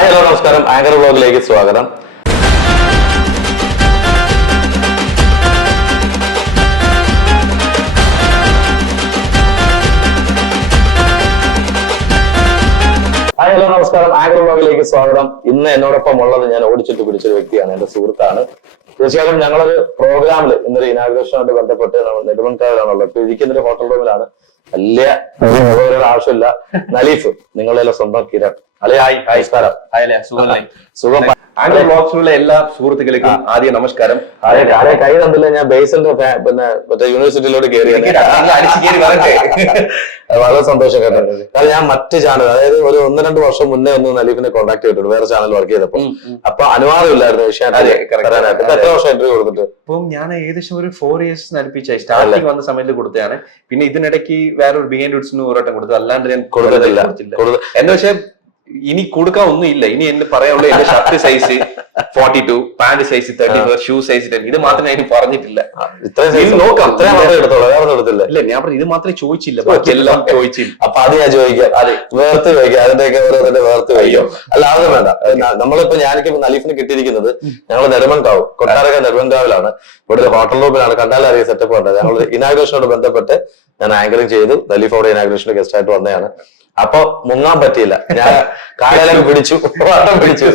Hi hello നമസ്കാരം. Anchor വ്ലോഗിലേക്ക് സ്വാഗതം. Hi hello നമസ്കാരം. ആങ്കർ വ്ലോഗിലേക്ക് സ്വാഗതം. ഇന്ന് എന്നോടൊപ്പം ഉള്ളത് ഞാൻ ഓടിച്ചിട്ട് പിടിച്ചൊരു വ്യക്തിയാണ്, എന്റെ സുഹൃത്താണ്. തീർച്ചയായും ഞങ്ങളൊരു പ്രോഗ്രാമിൽ ഇന്നൊരു ഇനാഗ്രേഷനുമായിട്ട് ബന്ധപ്പെട്ട് നമ്മൾ നെടുമൺകാവിലാണുള്ളത്. ഇപ്പൊ ഇരിക്കുന്നൊരു ഹോട്ടൽ റൂമിലാണ്. വലിയ ആവശ്യമില്ല. നലീഫ്, നിങ്ങളുടെ സ്വന്തം കിരൺ. അല്ലെ ഹായ് നമസ്കാരം. സുഖം. ആങ്കർ വ്ലോഗ്സിലുള്ള എല്ലാ സുഹൃത്തുക്കൾക്കും ആദ്യം നമസ്കാരം. കൈ തന്നില്ല, ഞാൻ ബേസിന്റെ പിന്നെ മറ്റേ യൂണിവേഴ്സിറ്റിയിലോട്ട് കയറി. വളരെ സന്തോഷം കേട്ടോ. കാരണം ഞാൻ മറ്റ് ചാനൽ, അതായത് ഒരു 1-2 വർഷം മുന്നേ ഒന്ന് നലീഫിനെ കോൺടാക്ട് ചെയ്തിട്ടുണ്ട് വേറെ ചാനൽ വർക്ക് ചെയ്തപ്പോ. അപ്പൊ അനുവാദമില്ലായിരുന്നു വിഷയമായിട്ട്. എത്ര വർഷം ഇന്റർവ്യൂ കൊടുത്തിട്ട്? ഇപ്പം ഞാൻ ഏകദേശം ഒരു 4 years അടുപ്പിച്ചായി. സ്റ്റാർട്ടിങ് വന്ന സമയത്ത് കൊടുത്തതാണ്. പിന്നെ ഇതിനിടയ്ക്ക് വേറൊരു ബിഹൈൻഡ് വുഡ്സിന് ഒരട്ടം കൊടുത്തു, അല്ലാണ്ട് ഞാൻ കൊടുത്തിട്ടില്ല. എന്താ വെച്ചാൽ ഇനി കൊടുക്കാൻ ഒന്നുമില്ല. ഇനി എന്ന് പറയാനുള്ള എന്റെ shirt size 42, pant size 34, shoe size 10. ഇത് മാത്രം ഞാൻ പറഞ്ഞിട്ടില്ല. ഇല്ല, ഞാൻ പറഞ്ഞു ഇത് മാത്രമേ ചോദിച്ചില്ല, ബാക്കി എല്ലാം ചോദിച്ചില്ല. അപ്പൊ അത് ഞാൻ ചോദിക്കാം. അതെ, വേർത്ത് ചോദിക്കാം. അതിന്റെയൊക്കെ ഓരോന്നിന്റെ വേർത്ത് കഴിയും. അല്ല, അതൊന്നും വേണ്ട. നമ്മളിപ്പോ ഞാനിപ്പോ നലീഫിന് കിട്ടിയിരിക്കുന്നത് ഞങ്ങൾ നെടുമൺകാവ്, കൊട്ടാരക്ക നെടുമൺകാവിലാണ്. ഇവിടെ ഒരു ഹോട്ടൽ റൂമിലാണ്. കണ്ടാലറിയ സെറ്റപ്പ് ഉണ്ട്. ഞങ്ങൾ ഇനാഗ്രേഷനോട് ബന്ധപ്പെട്ട് ഞാൻ ആങ്കറിംഗ് ചെയ്തു. നലീഫ് അവിടെ ഇനാഗ്രേഷന്റെ ഗസ്റ്റ് ആയിട്ട് വന്നതാണ്. അപ്പൊ മുങ്ങാൻ പറ്റിയില്ല. ഞാൻ കാലം പിടിച്ചു,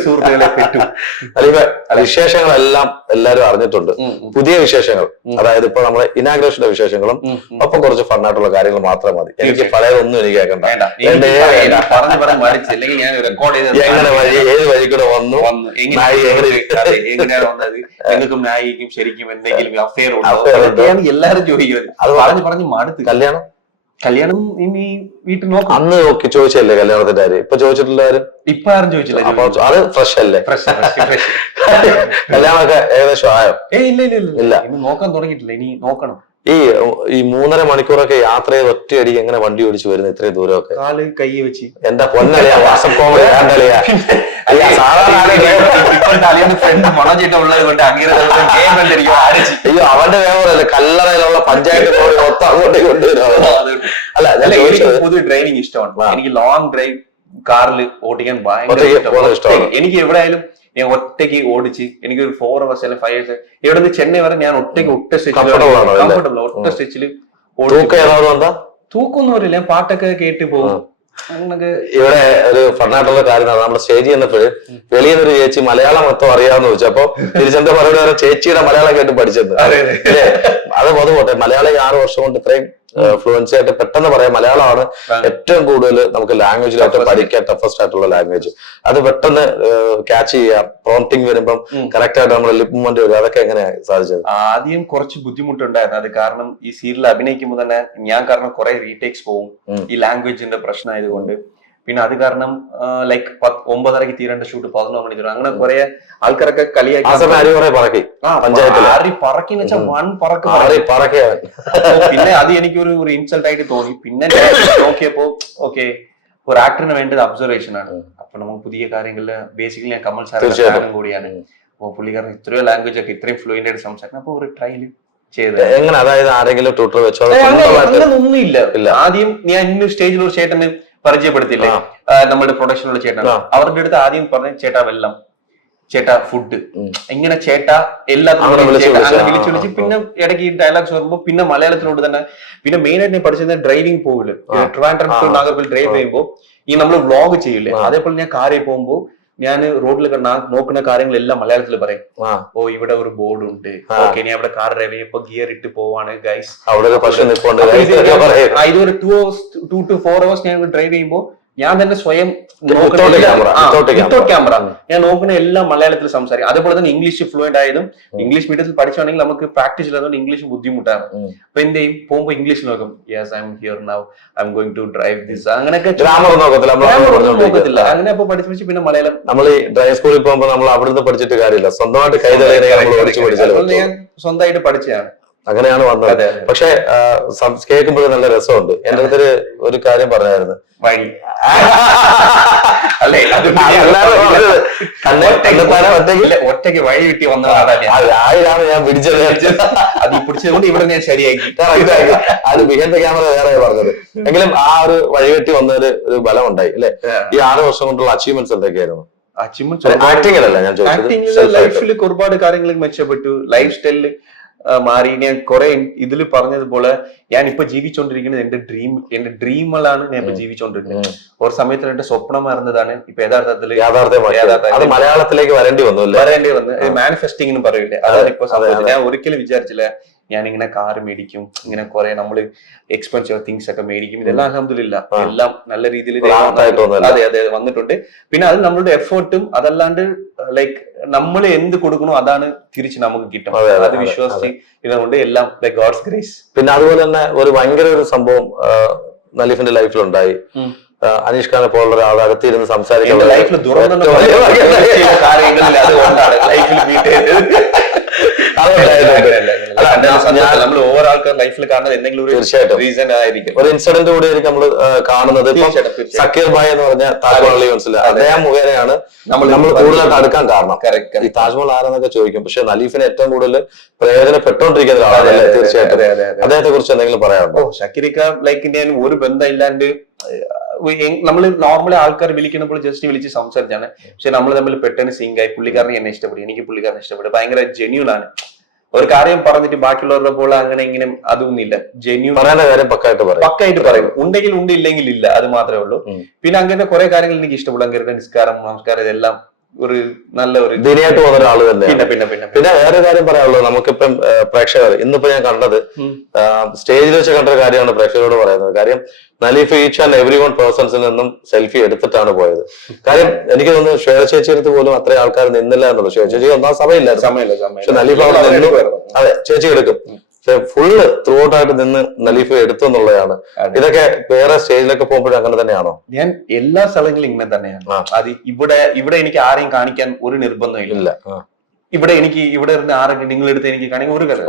സുഹൃത്തുക്കളെ പെട്ടു. നലീഫെ, വിശേഷങ്ങളെല്ലാം എല്ലാരും അറിഞ്ഞിട്ടുണ്ട്. പുതിയ വിശേഷങ്ങൾ, അതായത് ഇപ്പൊ നമ്മുടെ ഇനാഗ്രേഷന്റെ വിശേഷങ്ങളും ഒപ്പം കുറച്ച് ഫണ്ണായിട്ടുള്ള കാര്യങ്ങൾ മാത്രം മതി. എനിക്ക് പഴയതൊന്നും എനിക്ക് കേൾക്കണ്ട. എങ്ങനെ വഴി, ഏത് വഴി കൂടെ വന്നു, എങ്ങനെയാണ് വന്നത്, നിങ്ങൾക്കും നായിക്കും ശരിക്കും എന്തെങ്കിലും അഫെയർ ഉണ്ടോ, എല്ലാരും ചോദിക്കുന്നത്. അത് പറഞ്ഞു മടുത്ത്. കല്യാണം ഇനി വീട്ടിൽ നോക്കാം. അന്ന് നോക്കി ചോദിച്ചല്ലേ കല്യാണത്തിന്റെ കാര്യം? ഇപ്പൊ ചോദിച്ചിട്ടില്ല ആരും? ഇപ്പൊ ആരും ചോദിച്ചില്ല. അപ്പൊ അത് ഫ്രഷ് അല്ലേ? കല്യാണമൊക്കെ ഏകദേശം ആയോ? ഇല്ല, നോക്കാൻ തുടങ്ങിയിട്ടില്ല. ഇനി നോക്കണം. ഈ 3.5 മണിക്കൂറൊക്കെ യാത്ര ചെയ്ത് ഒറ്റയടിക്ക് എങ്ങനെ വണ്ടി ഓടിച്ചു വരുന്നത് ഇത്രയും ദൂരമൊക്കെ? കാല് കൈ വെച്ച്. എന്താ പൊന്നളിയാ, വാട്സപ്പ് കോമഡി കളിയാ. ഫ്രണ്ട് മൊണച്ചിട്ട് ഉള്ളത് കൊണ്ട് അങ്ങനെ അയ്യോ, അവന്റെ വേറെ കല്ലറയിലുള്ള പഞ്ചായത്ത് മൊത്തം അങ്ങോട്ടേ കൊണ്ടുവരും. അല്ല, എനിക്ക് പൊതുവെ ഡ്രൈവിംഗ് ഇഷ്ടമാണ്. എനിക്ക് ലോങ് ഡ്രൈവ് കാറിൽ ഓടിക്കാൻ ഭയങ്കര ഇഷ്ടമാണ്. എനിക്ക് എവിടെയായാലും ഞാൻ ഒറ്റയ്ക്ക് ഓടിച്ച് എനിക്ക് ഒരു 4 hours അല്ലെങ്കിൽ 5 hours ഇവിടെ നിന്ന് ചെന്നൈ വരെ ഞാൻ ഒറ്റയ്ക്ക് ഒറ്റ സ്റ്റിച്ചിൽ തൂക്കൊന്നും വരില്ല. ഞാൻ പാട്ടൊക്കെ കേട്ട് പോകും. ഇവിടെ ഒരു ഫണ്ണായിട്ടുള്ള കാര്യം, നമ്മുടെ സ്റ്റേജിൽ ചെന്നപ്പോഴ് വെളിയിൽ നിന്നൊരു ചേച്ചി മലയാളം മൊത്തം അറിയാമെന്ന് ചോദിച്ചു. അപ്പൊ തിരിച്ചെന്താ പറയുക, ചേച്ചിയുടെ മലയാളം കേട്ട് പഠിച്ചത്. അത് പോട്ടെ, മലയാളം 6 വർഷം കൊണ്ട് ഇത്രയും ഫ്ലുവൻസി ആയിട്ട് പെട്ടെന്ന് പറയാം. മലയാളമാണ് ഏറ്റവും കൂടുതൽ നമുക്ക് ലാംഗ്വേജിലായിട്ട് പഠിക്കാൻ ടഫസ്റ്റ് ആയിട്ടുള്ള ലാംഗ്വേജ്. അത് പെട്ടെന്ന് ക്യാച്ച് ചെയ്യാം. പ്രോംപ്റ്റിംഗ് വരുമ്പം കറക്റ്റ് ആയിട്ട് നമ്മുടെ ലിപ് മൂവ്മെന്റ് വരും. അതൊക്കെ എങ്ങനെയാ സാധിച്ചത്? ആദ്യം കുറച്ച് ബുദ്ധിമുട്ടുണ്ടായിരുന്നു. അത് കാരണം ഈ സീരിയൽ അഭിനയിക്കുമ്പോൾ തന്നെ ഞാൻ കാരണം കുറെ റീടേക്സ് പോകും, ഈ ലാംഗ്വേജിന്റെ പ്രശ്നമായതുകൊണ്ട്. പിന്നെ അത് കാരണം ലൈക്ക് 9:30 തീരേണ്ട ഷൂട്ട് 11 മണി തീരും. അങ്ങനെ കുറെ ആൾക്കാരൊക്കെ കളിയാക്കി പറക്കിന്ന് വെച്ചാൽ വൺ പറക്ക്. പിന്നെ അത് എനിക്കൊരു ഇൻസൾട്ട് ആയിട്ട് തോന്നി. പിന്നെ നോക്കിയപ്പോ ഓക്കെ, ഒരു ആക്ടറിന് വേണ്ടത് ഒബ്സർവേഷൻ ആണ്. അപ്പൊ നമുക്ക് പുതിയ കാര്യങ്ങളില് ബേസിക്കലി ഞാൻ കമൽ സാറും കൂടിയാണ്. അപ്പൊ പുള്ളിക്കാരൻ ഇത്രയോ ലാംഗ്വേജ് ഒക്കെ ഇത്രയും ഫ്ലുവന്റ് ആയിട്ട് സംസാരിക്കണം. അപ്പൊ ഒരു ട്രയല് ചെയ്ത് എങ്ങനെ, അതായത് ആരെങ്കിലും ട്യൂട്ടർ വെച്ചോ? ഒന്നുമില്ല. ആദ്യം ഞാൻ ഇന്ന് സ്റ്റേജിൽ ഒരു ചേട്ടന് പരിചയപ്പെടുത്തില്ലേ, നമ്മുടെ പ്രൊഡക്ഷനുള്ള ചേട്ടൻ. അവരുടെ അടുത്ത് ആദ്യം പറഞ്ഞ ചേട്ടാ വെള്ളം, ചേട്ടാ ഫുഡ്, ഇങ്ങനെ ചേട്ടാ എല്ലാത്തിനും വിളിച്ച്. പിന്നെ ഇടയ്ക്ക് ഡയലോഗ്സ് വരുമ്പോ പിന്നെ മലയാളത്തിലോട്ട് തന്നെ. പിന്നെ മെയിൻ ആയിട്ട് ഞാൻ പഠിച്ചത് ഡ്രൈവിംഗ് പോകില്ല. ട്രിവാൻഡ്രം ടു നാഗർകോവിൽ ഡ്രൈവ് ചെയ്യുമ്പോൾ ഈ നമ്മൾ വ്ളോഗ് ചെയ്യില്ലേ, അതേപോലെ ഞാൻ കാറിൽ പോകുമ്പോൾ ഞാൻ റോഡിൽ നോക്കുന്ന കാര്യങ്ങളെല്ലാം മലയാളത്തിൽ പറയും. ഓ, ഇവിടെ ഒരു ബോർഡ് ഉണ്ട്, ഓക്കെ, ഞാൻ അവിടെ കാർ ഡ്രൈവ് ചെയ്യുമ്പോ ഗിയർ ഇട്ട് പോവാണ് ഗൈസ്. ഇതൊരു 2 to 4 hours ഞാൻ ഡ്രൈവ് ചെയ്യുമ്പോൾ ഞാൻ തന്നെ സ്വയം ക്യാമറ ഞാൻ നോക്കുന്ന എല്ലാം മലയാളത്തിൽ സംസാരിക്കും. അതേപോലെ തന്നെ ഇംഗ്ലീഷ് ഫ്ലുവന്റ് ആയതും ഇംഗ്ലീഷ് മീഡിയത്തിൽ പഠിച്ചാണെങ്കിൽ നമുക്ക് പ്രാക്ടീസ് ഇല്ലാത്തതുകൊണ്ട് ഇംഗ്ലീഷ് ബുദ്ധിമുട്ടാണ്. അപ്പൊ എന്ത് ചെയ്യും, പോകുമ്പോൾ ഇംഗ്ലീഷ് നോക്കും. Yes, I am here now, I am going to drive this. അങ്ങനെയൊക്കെ നോക്കത്തില്ല. അങ്ങനെ അപ്പൊ പഠിച്ചു. പിന്നെ മലയാളം നമ്മൾ ഈ ഡ്രൈവ് സ്കൂളിൽ പോകുമ്പോൾ നമ്മൾ അവിടുന്ന് പഠിച്ചിട്ട് കാര്യമില്ല, സ്വന്തമായിട്ട് ഞാൻ സ്വന്തമായിട്ട് പഠിച്ചതാണ്. അങ്ങനെയാണ് വന്നത്. പക്ഷെ കേൾക്കുമ്പോഴും നല്ല രസമുണ്ട്. എന്റെ അടുത്തൊരു ഒരു കാര്യം പറഞ്ഞായിരുന്നു, ഒറ്റയ്ക്ക് വഴി കിട്ടി വന്നതാണ് ഞാൻ പിടിച്ചത്. അത് പിടിച്ചതുകൊണ്ട് ഇവിടെ ഞാൻ ശരിയാക്കി. അത് മികച്ച ക്യാമറ വേറെ പറഞ്ഞത്. എങ്കിലും ആ ഒരു വഴികെട്ടി വന്നൊരു ബലം ഉണ്ടായി അല്ലെ? ഈ 6 വർഷം കൊണ്ടുള്ള അച്ചീവ്മെന്റ്സ് എന്തൊക്കെയായിരുന്നു? ആക്ടിങ്ങിലല്ല ഞാൻ ചോദിച്ചത്, ലൈഫിൽ ഒരുപാട് കാര്യങ്ങൾ മെച്ചപ്പെട്ടു, ലൈഫ് സ്റ്റൈലിൽ മാറി. ഞാൻ കുറെ ഇതിൽ പറഞ്ഞതുപോലെ ഞാൻ ഇപ്പൊ ജീവിച്ചോണ്ടിരിക്കുന്നത് എന്റെ ഡ്രീമുകളാണ് ഞാൻ ഇപ്പൊ ജീവിച്ചോണ്ടിരിക്കുന്നത്. ഒരു സമയത്ത് എന്റെ സ്വപ്നമായിരുന്നതാണ് ഇപ്പൊ യഥാർത്ഥത്തിൽ യാഥാർത്ഥ്യം മലയാളത്തിലേക്ക് വരേണ്ടി വന്നു. മാനിഫെസ്റ്റിംഗ് പറയില്ലേ, അതാണ് ഇപ്പൊ സംഭവിച്ചത്. ഞാൻ ഒരിക്കലും വിചാരിച്ചില്ല ഞാൻ ഇങ്ങനെ കാർ മേടിക്കും, ഇങ്ങനെ കുറെ നമ്മള് എക്സ്പെൻസീവ് തിങ്സ് ഒക്കെ മേടിക്കും. ഇതെല്ലാം അൽഹംദുലില്ലാ എല്ലാം നല്ല രീതിയിൽ അതെ അതെ വന്നിട്ടുണ്ട്. പിന്നെ അത് നമ്മളുടെ എഫേർട്ടും അതല്ലാണ്ട് ലൈക്ക് നമ്മൾ എന്ത് കൊടുക്കണോ അതാണ് തിരിച്ച് നമുക്ക് കിട്ടും. അത് വിശ്വസിച്ച് ഇതുകൊണ്ട് എല്ലാം ലൈക്ക് ഗോഡ്സ് ഗ്രേസ്. പിന്നെ അതുപോലെ തന്നെ ഒരു ഭയങ്കര ഒരു സംഭവം നലീഫിന്റെ ലൈഫിലുണ്ടായി. അനീഷ് ഖാനെ പോലുള്ള ഒരാൾ അകത്തിരുന്ന് സംസാരിക്കുന്ന ലൈഫിൽ ദുരന്തം കാര്യങ്ങളിൽ അതുകൊണ്ടാണ് ലൈഫിൽ നമ്മൾ ഓരോ ആൾക്കാർ ലൈഫിൽ കാണുന്നത് എന്തെങ്കിലും തീർച്ചയായിട്ടും റീസൺ ആയിരിക്കും, ഒരു ഇൻസിഡന്റ് കൂടി ആയിരിക്കും നമ്മൾ കാണുന്നത്. സക്കീർ ഭായ് എന്ന് പറഞ്ഞ താജ്മഹൽ യൂണിവേഴ്സിലെ അദ്ദേഹം മുഖേനയാണ് നമ്മൾ കൂടുതലായിട്ട് അടുക്കാൻ കാരണം. ഈ താജ്മഹൽ ആരെന്നൊക്കെ ചോദിക്കും, പക്ഷെ നലീഫിനെ ഏറ്റവും കൂടുതൽ പ്രയോജനപ്പെട്ടുകൊണ്ടിരിക്കുന്ന ഒരാളാണ്. തീർച്ചയായിട്ടും അദ്ദേഹത്തെ കുറിച്ച് എന്തെങ്കിലും പറയാനുണ്ടോ? ഷക്കീറിക്ക ലൈക്ക് ഞാൻ ഒരു ബന്ധം ഇല്ലാണ്ട് നമ്മൾ നോർമലി ആൾക്കാർ വിളിക്കുന്നപ്പോൾ ജസ്റ്റ് വിളിച്ച് സംസാരിച്ചാണ്, പക്ഷെ നമ്മൾ തമ്മിൽ പെട്ടെന്ന് സിങ്കായി. പുള്ളിക്കാരനെ എന്നെ ഇഷ്ടപ്പെടും, എനിക്ക് പുള്ളിക്കാരനെ ഇഷ്ടപ്പെടും. ഭയങ്കര ജെന്യൂൻ ആണ്. ഒരു കാര്യം പറഞ്ഞിട്ട് ബാക്കിയുള്ളവരുടെ പോലെ അങ്ങനെ ഇങ്ങനെ അതൊന്നുമില്ല, ജെന്യൂൻ പക്കായിട്ട് പറയും. ഉണ്ടെങ്കിൽ ഉണ്ട്, ഇല്ലെങ്കിൽ ഇല്ല, അത് മാത്രമേ ഉള്ളൂ. പിന്നെ അങ്ങനെ കുറെ കാര്യങ്ങൾ എനിക്ക് ഇഷ്ടപ്പെടും. അങ്ങനെ നിസ്കാരം നമസ്കാരം ഇതെല്ലാം ഒരു നല്ല ഒരു ദിനയായിട്ട് പോകുന്ന ഒരാള് തന്നെ. പിന്നെ വേറെ കാര്യം പറയാനുള്ളത്, നമുക്കിപ്പം പ്രേക്ഷകർ ഇന്നിപ്പോ ഞാൻ കണ്ടത് സ്റ്റേജിൽ വെച്ച് കണ്ട ഒരു കാര്യമാണ് പ്രേക്ഷകരോട് പറയുന്നത്. കാര്യം Naleef each and every one പേഴ്സൺസിൽ നിന്നും സെൽഫി എടുത്തിട്ടാണ് പോയത്. കാര്യം എനിക്ക് തോന്നുന്നു ശ്വേത ചേച്ചിയെടുത്ത് പോലും അത്രയും ആൾക്കാർ നിന്നില്ല എന്നുള്ളൂ. ശ്വേത ചേച്ചി ഒന്നാം സമയമില്ലായിരുന്നു, പക്ഷെ നലീഫ് അവിടെ നിന്നു. അതെ, ചേച്ചി എടുക്കും. ഫുള്ള് ത്രൂ ഔട്ട് ആയിട്ട് നിന്ന് നലീഫ് എടുത്തു എന്നുള്ളതാണ്. ഇതൊക്കെ വേറെ സ്റ്റേജിലൊക്കെ പോകുമ്പോഴും അങ്ങനെ തന്നെയാണോ? ഞാൻ എല്ലാ സ്ഥലങ്ങളിലും ഇങ്ങനെ തന്നെയാണ്. അത് ഇവിടെ എനിക്ക് ആരെയും കാണിക്കാൻ ഒരു നിർബന്ധമില്ല. ഇവിടെ ഇരുന്ന് ആരൊക്കെ നിങ്ങളെടുത്ത് എനിക്ക് കാണിക്കാൻ ഒരു കാര്യം.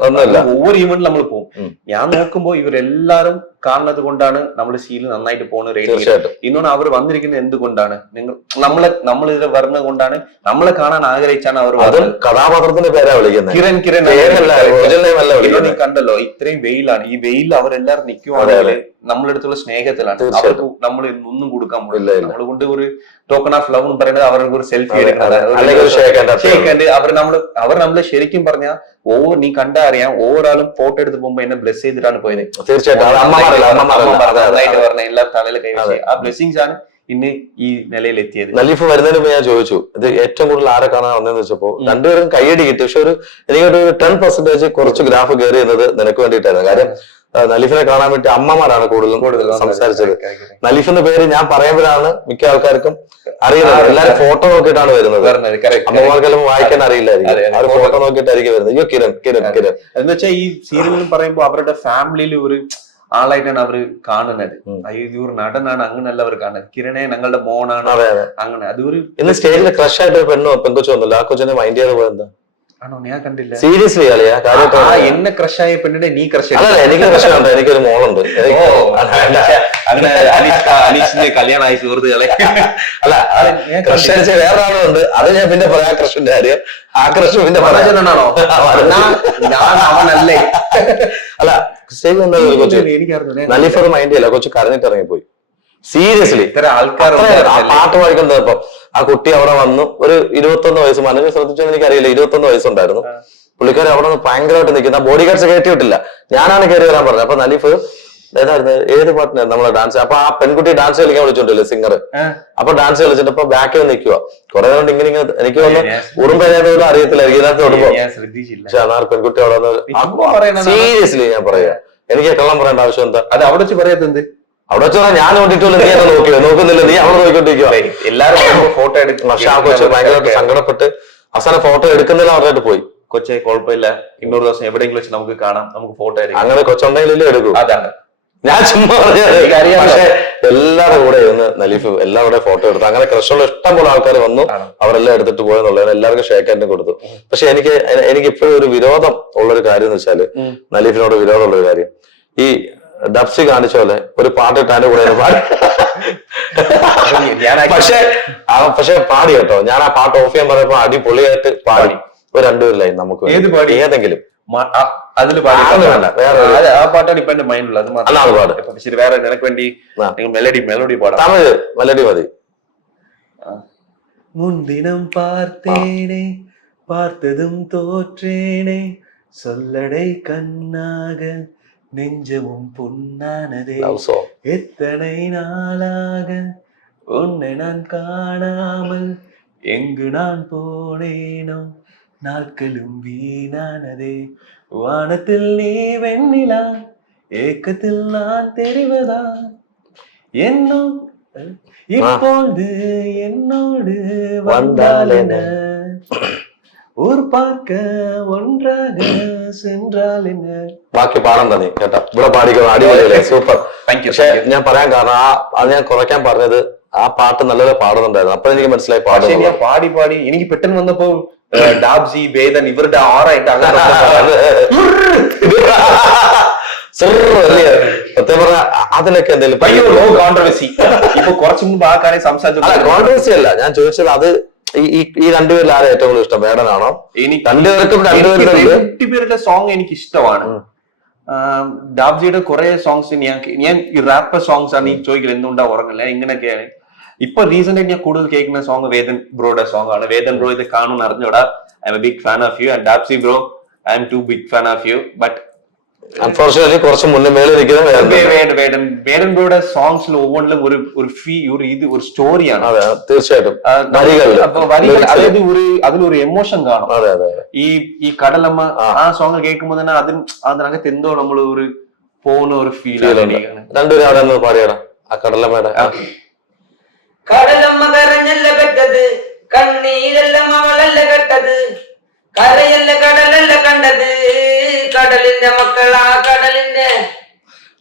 ഒവ്വൊരു ഈവന്റ് നമ്മൾ പോകും. ഞാൻ നോക്കുമ്പോ ഇവരെല്ലാരും കാണുന്നത് കൊണ്ടാണ് നമ്മൾ സീൽ നന്നായിട്ട് പോകുന്നത്. ഇന്നോട് അവർ വന്നിരിക്കുന്നത് എന്തുകൊണ്ടാണ്? നമ്മളിത് വരുന്നത് കൊണ്ടാണ്, നമ്മളെ കാണാൻ ആഗ്രഹിച്ചാണ് അവർ. കഥാപാത്രത്തിന്റെ പേരാ വിളിക്കുന്നത്, കിരൺ. നീ കണ്ടല്ലോ ഇത്രയും വെയിലാണ്, ഈ വെയിൽ അവരെല്ലാരും നിൽക്കുവാണെങ്കിൽ നമ്മളെടുത്തുള്ള സ്നേഹത്തിലാണ്. അവർക്ക് നമ്മൾ ഒന്നും കൊടുക്കാൻ പോകില്ല. നമ്മൾ കൊണ്ട് ഒരു ടോക്കൺ ഓഫ് ലവ് എന്ന് പറയുന്നത് അവർക്ക് ഒരു സെൽഫി എടുക്കുന്നത്. അവർ നമ്മള് ശരിക്കും പറഞ്ഞാൽ നീ കണ്ടാ അറിയാം, ഓരോരാളും ഫോട്ടോ എടുത്ത് പോകുമ്പോ എന്നെ ബ്ലെസ് ചെയ്തിട്ടാണ് പോയത്. നന്നായിട്ട് പറഞ്ഞ എല്ലാ തലയിൽ കൈവശം ആ ബ്ലെസ്സിങ്സ് ആണ് ഇന്ന് ഈ നിലയിൽ എത്തിയത്. നലീഫ് വരുന്നതിന് മുമ്പ് ഞാൻ ചോദിച്ചു, ഇത് ഏറ്റവും കൂടുതൽ ആരെ കാണാൻ വന്നതെന്ന് വെച്ചപ്പോ രണ്ടുപേരും കൈയടി കിട്ടി. പക്ഷെ എനിക്കൊരു 10% കുറച്ച് ഗ്രാഫ് കയറി എന്നത് നിനക്ക് വേണ്ടിയിട്ടായിരുന്നു. കാര്യം നലീഫിനെ കാണാൻ വേണ്ടി അമ്മമാരാണ് കൂടുതലും സംസാരിച്ചത്. നലീഫ് എന്ന പേര് ഞാൻ പറയുമ്പോഴാണ് മിക്ക ആൾക്കാർക്കും അറിയുന്നത്. എല്ലാരും ഫോട്ടോ നോക്കിയിട്ടാണ് വരുന്നത്. അമ്മമാർക്കെല്ലാം വായിക്കാൻ അറിയില്ലായിരിക്കും, അവർ ഫോട്ടോ നോക്കിയിട്ടായിരിക്കും വരുന്നത്. അയ്യോ കിരൺ എന്ന് വെച്ചാൽ ഈ സീരിയലിൽ പറയുമ്പോൾ അവരുടെ ഫാമിലിയിൽ ഒരു ആളായിട്ടാണ് അവർ കാണുന്നത്. ഈ ഒരു നടനാണ്, അങ്ങനെയല്ല അവർ കാണുന്നത്. കിരണേ ഞങ്ങളുടെ മോനാണ്, അങ്ങനെ. അതൊരു ഇന്ന് സ്റ്റേജിൽ ക്രഷ് ആയിട്ട് പെൺകൊച്ചു വന്നല്ലോ, ആ കൊച്ചിനെ മൈൻഡ് ചെയ്ത് പോയെന്താ? ആണോ? ഞാൻ കണ്ടില്ല. സീരിയസ്ലി എന്നെ ക്രഷായ പെണ്ണിനെ നീ ക്രഷ്? എനിക്ക് ക്രഷുണ്ട്, എനിക്കൊരു മോളുണ്ട്. അങ്ങനെ അനീഷിന്റെ കല്യാണമായി സുഹൃത്തുക്കളെ. അല്ല, ക്രഷ് അടിച്ച വേറെ ആളുണ്ട്, അത് ഞാൻ പിന്നെ പറയാം. ക്രഷിന്റെ കാര്യം, ആ ക്രഷ് പിന്നെ പറയാനാണോ? ഞാൻ അവനല്ലേ. അല്ല, സ്റ്റേജിൽ എന്താ കൊച്ചു നലീഫ് ഒരു മൈൻഡ് ചെയ്യല്ല, കൊച്ചു കരഞ്ഞിട്ട് ഇറങ്ങിപ്പോയി. സീരിയസ്ലി ആൾക്കാർ പാട്ട് പാടിക്കൊണ്ടപ്പോ ആ കുട്ടി അവിടെ വന്നു. ഒരു 21 വയസ്സ്, മനസ്സിൽ ശ്രദ്ധിച്ചോ എനിക്കറിയില്ല, 21 വയസ്സുണ്ടായിരുന്നു. പുള്ളിക്കാരൻ അവിടെ നിന്ന് ഭയങ്കരമായിട്ട് നിൽക്കുന്ന ബോഡി ഗാർഡ്സ് കയറ്റി വിട്ടില്ല, ഞാനാണ് കയറി വരാൻ പറഞ്ഞത്. അപ്പൊ നലീഫ് ഏതായിരുന്നു, ഏത് പാട്ടിനായിരുന്നു നമ്മളെ ഡാൻസ്? അപ്പൊ ആ പെൺകുട്ടി ഡാൻസ് കളിക്കാൻ വിളിച്ചോണ്ടല്ലേ സിംഗർ. അപ്പൊ ഡാൻസ് കളിച്ചിട്ട് ഇപ്പൊ ബാക്കിൽ നിൽക്കുക. കുറെ കൊണ്ട് ഇങ്ങനെ എനിക്ക് തോന്നുന്നു ഉറുമ്പേനോട് അറിയത്തില്ലായിരിക്കും ഇതിനകത്ത് തൊടുമ്പോ. പക്ഷെ എന്നാൽ പെൺകുട്ടി അവിടെ സീരിയസ്ലി ഞാൻ പറയാ, എനിക്ക് കള്ളം പറയേണ്ട ആവശ്യം എന്താ? അത് അവിടെ വെച്ച് പറയാത്തത് അവിടെ വെച്ചാൽ ഞാൻ നോക്കിയിട്ടില്ല, നീ എന്നെ നോക്കിയോ? നോക്കുന്നില്ല, നീ അവിടെ നോക്കിക്കൊണ്ടിരിക്കുക. എല്ലാരും ഫോട്ടോ എടുക്കും. പക്ഷെ ആ കൊച്ചു ഭയങ്കരമായിട്ട് സങ്കടപ്പെട്ട് അവസാനം ഫോട്ടോ എടുക്കുന്നില്ല, അവരായിട്ട് പോയി. കൊച്ചെ കുഴപ്പമില്ല, ഇന്നൊരു ദിവസം എവിടെയെങ്കിലും വെച്ച് നമുക്ക് കാണാം, നമുക്ക് ഫോട്ടോ എടുക്കാം. അങ്ങനെ കൊച്ചുണ്ടെങ്കിലേ എടുക്കൂ. അതാണ് ഞാൻ ചുമ്മാ പറഞ്ഞത്. പക്ഷെ എല്ലാവരുടെ കൂടെ ഒന്ന് നലീഫ് എല്ലാവരുടെ ഫോട്ടോ എടുത്തു. അങ്ങനെ ക്രഷുള്ള ഇഷ്ടം പോലെ ആൾക്കാർ വന്നു, അവരെല്ലാം എടുത്തിട്ട് പോയെന്നുള്ളത് എല്ലാവർക്കും ഷേക്ക് ഹാൻഡ് കൊടുത്തു. പക്ഷെ എനിക്ക് ഇപ്പോഴും ഒരു വിരോധം ഉള്ളൊരു കാര്യം എന്ന് വെച്ചാല്, നലീഫിനോട് വിരോധമുള്ളൊരു കാര്യം, ഈ ഡബ്സി കാണിച്ച പോലെ ഒരു പാട്ടിട്ട് അതിന്റെ കൂടെ പാടി. പക്ഷെ പാടി കേട്ടോ, ഞാൻ ആ പാട്ട് ഓഫ് ചെയ്യാൻ പറഞ്ഞപ്പോ അടിപൊളിയായിട്ട് പാടി. ഒരു 2 ലൈൻ നമുക്ക് ഏതെങ്കിലും അതിൽ പാടി ആ പാട്ടാണ് ഇപ്പൊ എന്റെ മൈൻഡിലുള്ളത്. അത് പാട്. ശരി, വേറെ നിനക്ക് വേണ്ടി മെലഡി പാടാം. തമിഴ് മെലഡി മതി. முன்தினம் பார்த்தேனே பார்த்ததும் தோற்றேனே சொல்லடை கண்ணாக நெஞ்சமும் புண்ணானதே எத்தனை நாளாக உன்னை நான் காணாமல் எங்கு நான் போனேனோ நாட்களும் வீணானதே வானத்தில் நீ வெண்ணிலா ஏக்கத்தில் நான் தெரிவதா என்னும் இப்போது என்னோடு வந்தால் என்ன ஊர் பார்க்க ഒന്നാக സെൻട്രാൽ ബാക്കി പാടാൻ തന്നെ കേട്ടോ ഇവിടെ പാടിക്കണം അടിപൊളിയല്ലേ സൂപ്പർ പക്ഷെ ഞാൻ പറയാൻ കാരണം അത് ഞാൻ കുറയ്ക്കാൻ പറഞ്ഞത് ആ പാട്ട് നല്ലപോലെ പാടുന്നുണ്ടായിരുന്നു അപ്പൊ എനിക്ക് മനസ്സിലായി പാടും ഞാൻ പാടി പാടി എനിക്ക് പെട്ടെന്ന് വന്നപ്പോ ഡാബ്സി വേദൻ ഇവരുടെ ആറായിട്ട് സത്യം പറഞ്ഞ അതിലൊക്കെ എന്തെങ്കിലും കോൺട്രവേഴ്സി ഇപ്പൊ കുറച്ചു മുമ്പ് ആ കാര്യം സംസാരിച്ചു കോൺട്രവേഴ്സി അല്ല ഞാൻ ചോദിച്ചത് അത് ഈ രണ്ടുപേരിൽ ആരും ഏറ്റവും കൂടുതൽ ഇഷ്ടം വേടനാണോ രണ്ടുപേരുടെ സോങ് എനിക്ക് ഇഷ്ടമാണ് ഡാബ്ജിയുടെ കുറെ സോങ്സ് ഞാൻ ഈ റാപ്പർ സോങ്സ് ആണ് ഈ ചോദിക്കുന്നത് എന്തുകൊണ്ടാ ഉറങ്ങില്ല ഇങ്ങനെയൊക്കെയാണ് ഇപ്പൊ റീസെന്റ് ആയിട്ട് ഞാൻ കൂടുതൽ കേൾക്കുന്ന സോങ് വേദൻ ബ്രോയുടെ സോങ് ആണ് വേദൻ ബ്രോ ഇത് കാണുമെന്ന് അറിഞ്ഞൂടാ I am a big fan of you and Dabzee bro I am too big fan of you but unfortunately കുറച്ച് മുന്നേ മേളിൽ വേടൻ ബ്രോയുടെ സോങ്സിൽ ഒവ്വൊന്നിലും ഒരു സ്റ്റോറിയാണ് തീർച്ചയായിട്ടും അപ്പൊ വരികൾ അതായത് അതിലൊരു എമോഷൻ കാണും ഈ കടലമ്മ ആ സോങ് കേൾക്കുമ്പോ തന്നെ അതിനകത്ത് എന്തോ നമ്മൾ ഒരു പോകുന്ന ഒരു ഫീൽ രണ്ടുപേരും അവിടെ നിന്ന് പാടിയടാ ആ കടലമ്മയുടെ കടലമ്മ കരഞ്ഞല്ല പെട്ടത് കണ്ണീരെല്ലാം അവളല്ല കെട്ടത് കരയല്ല കടലല്ല കണ്ടത്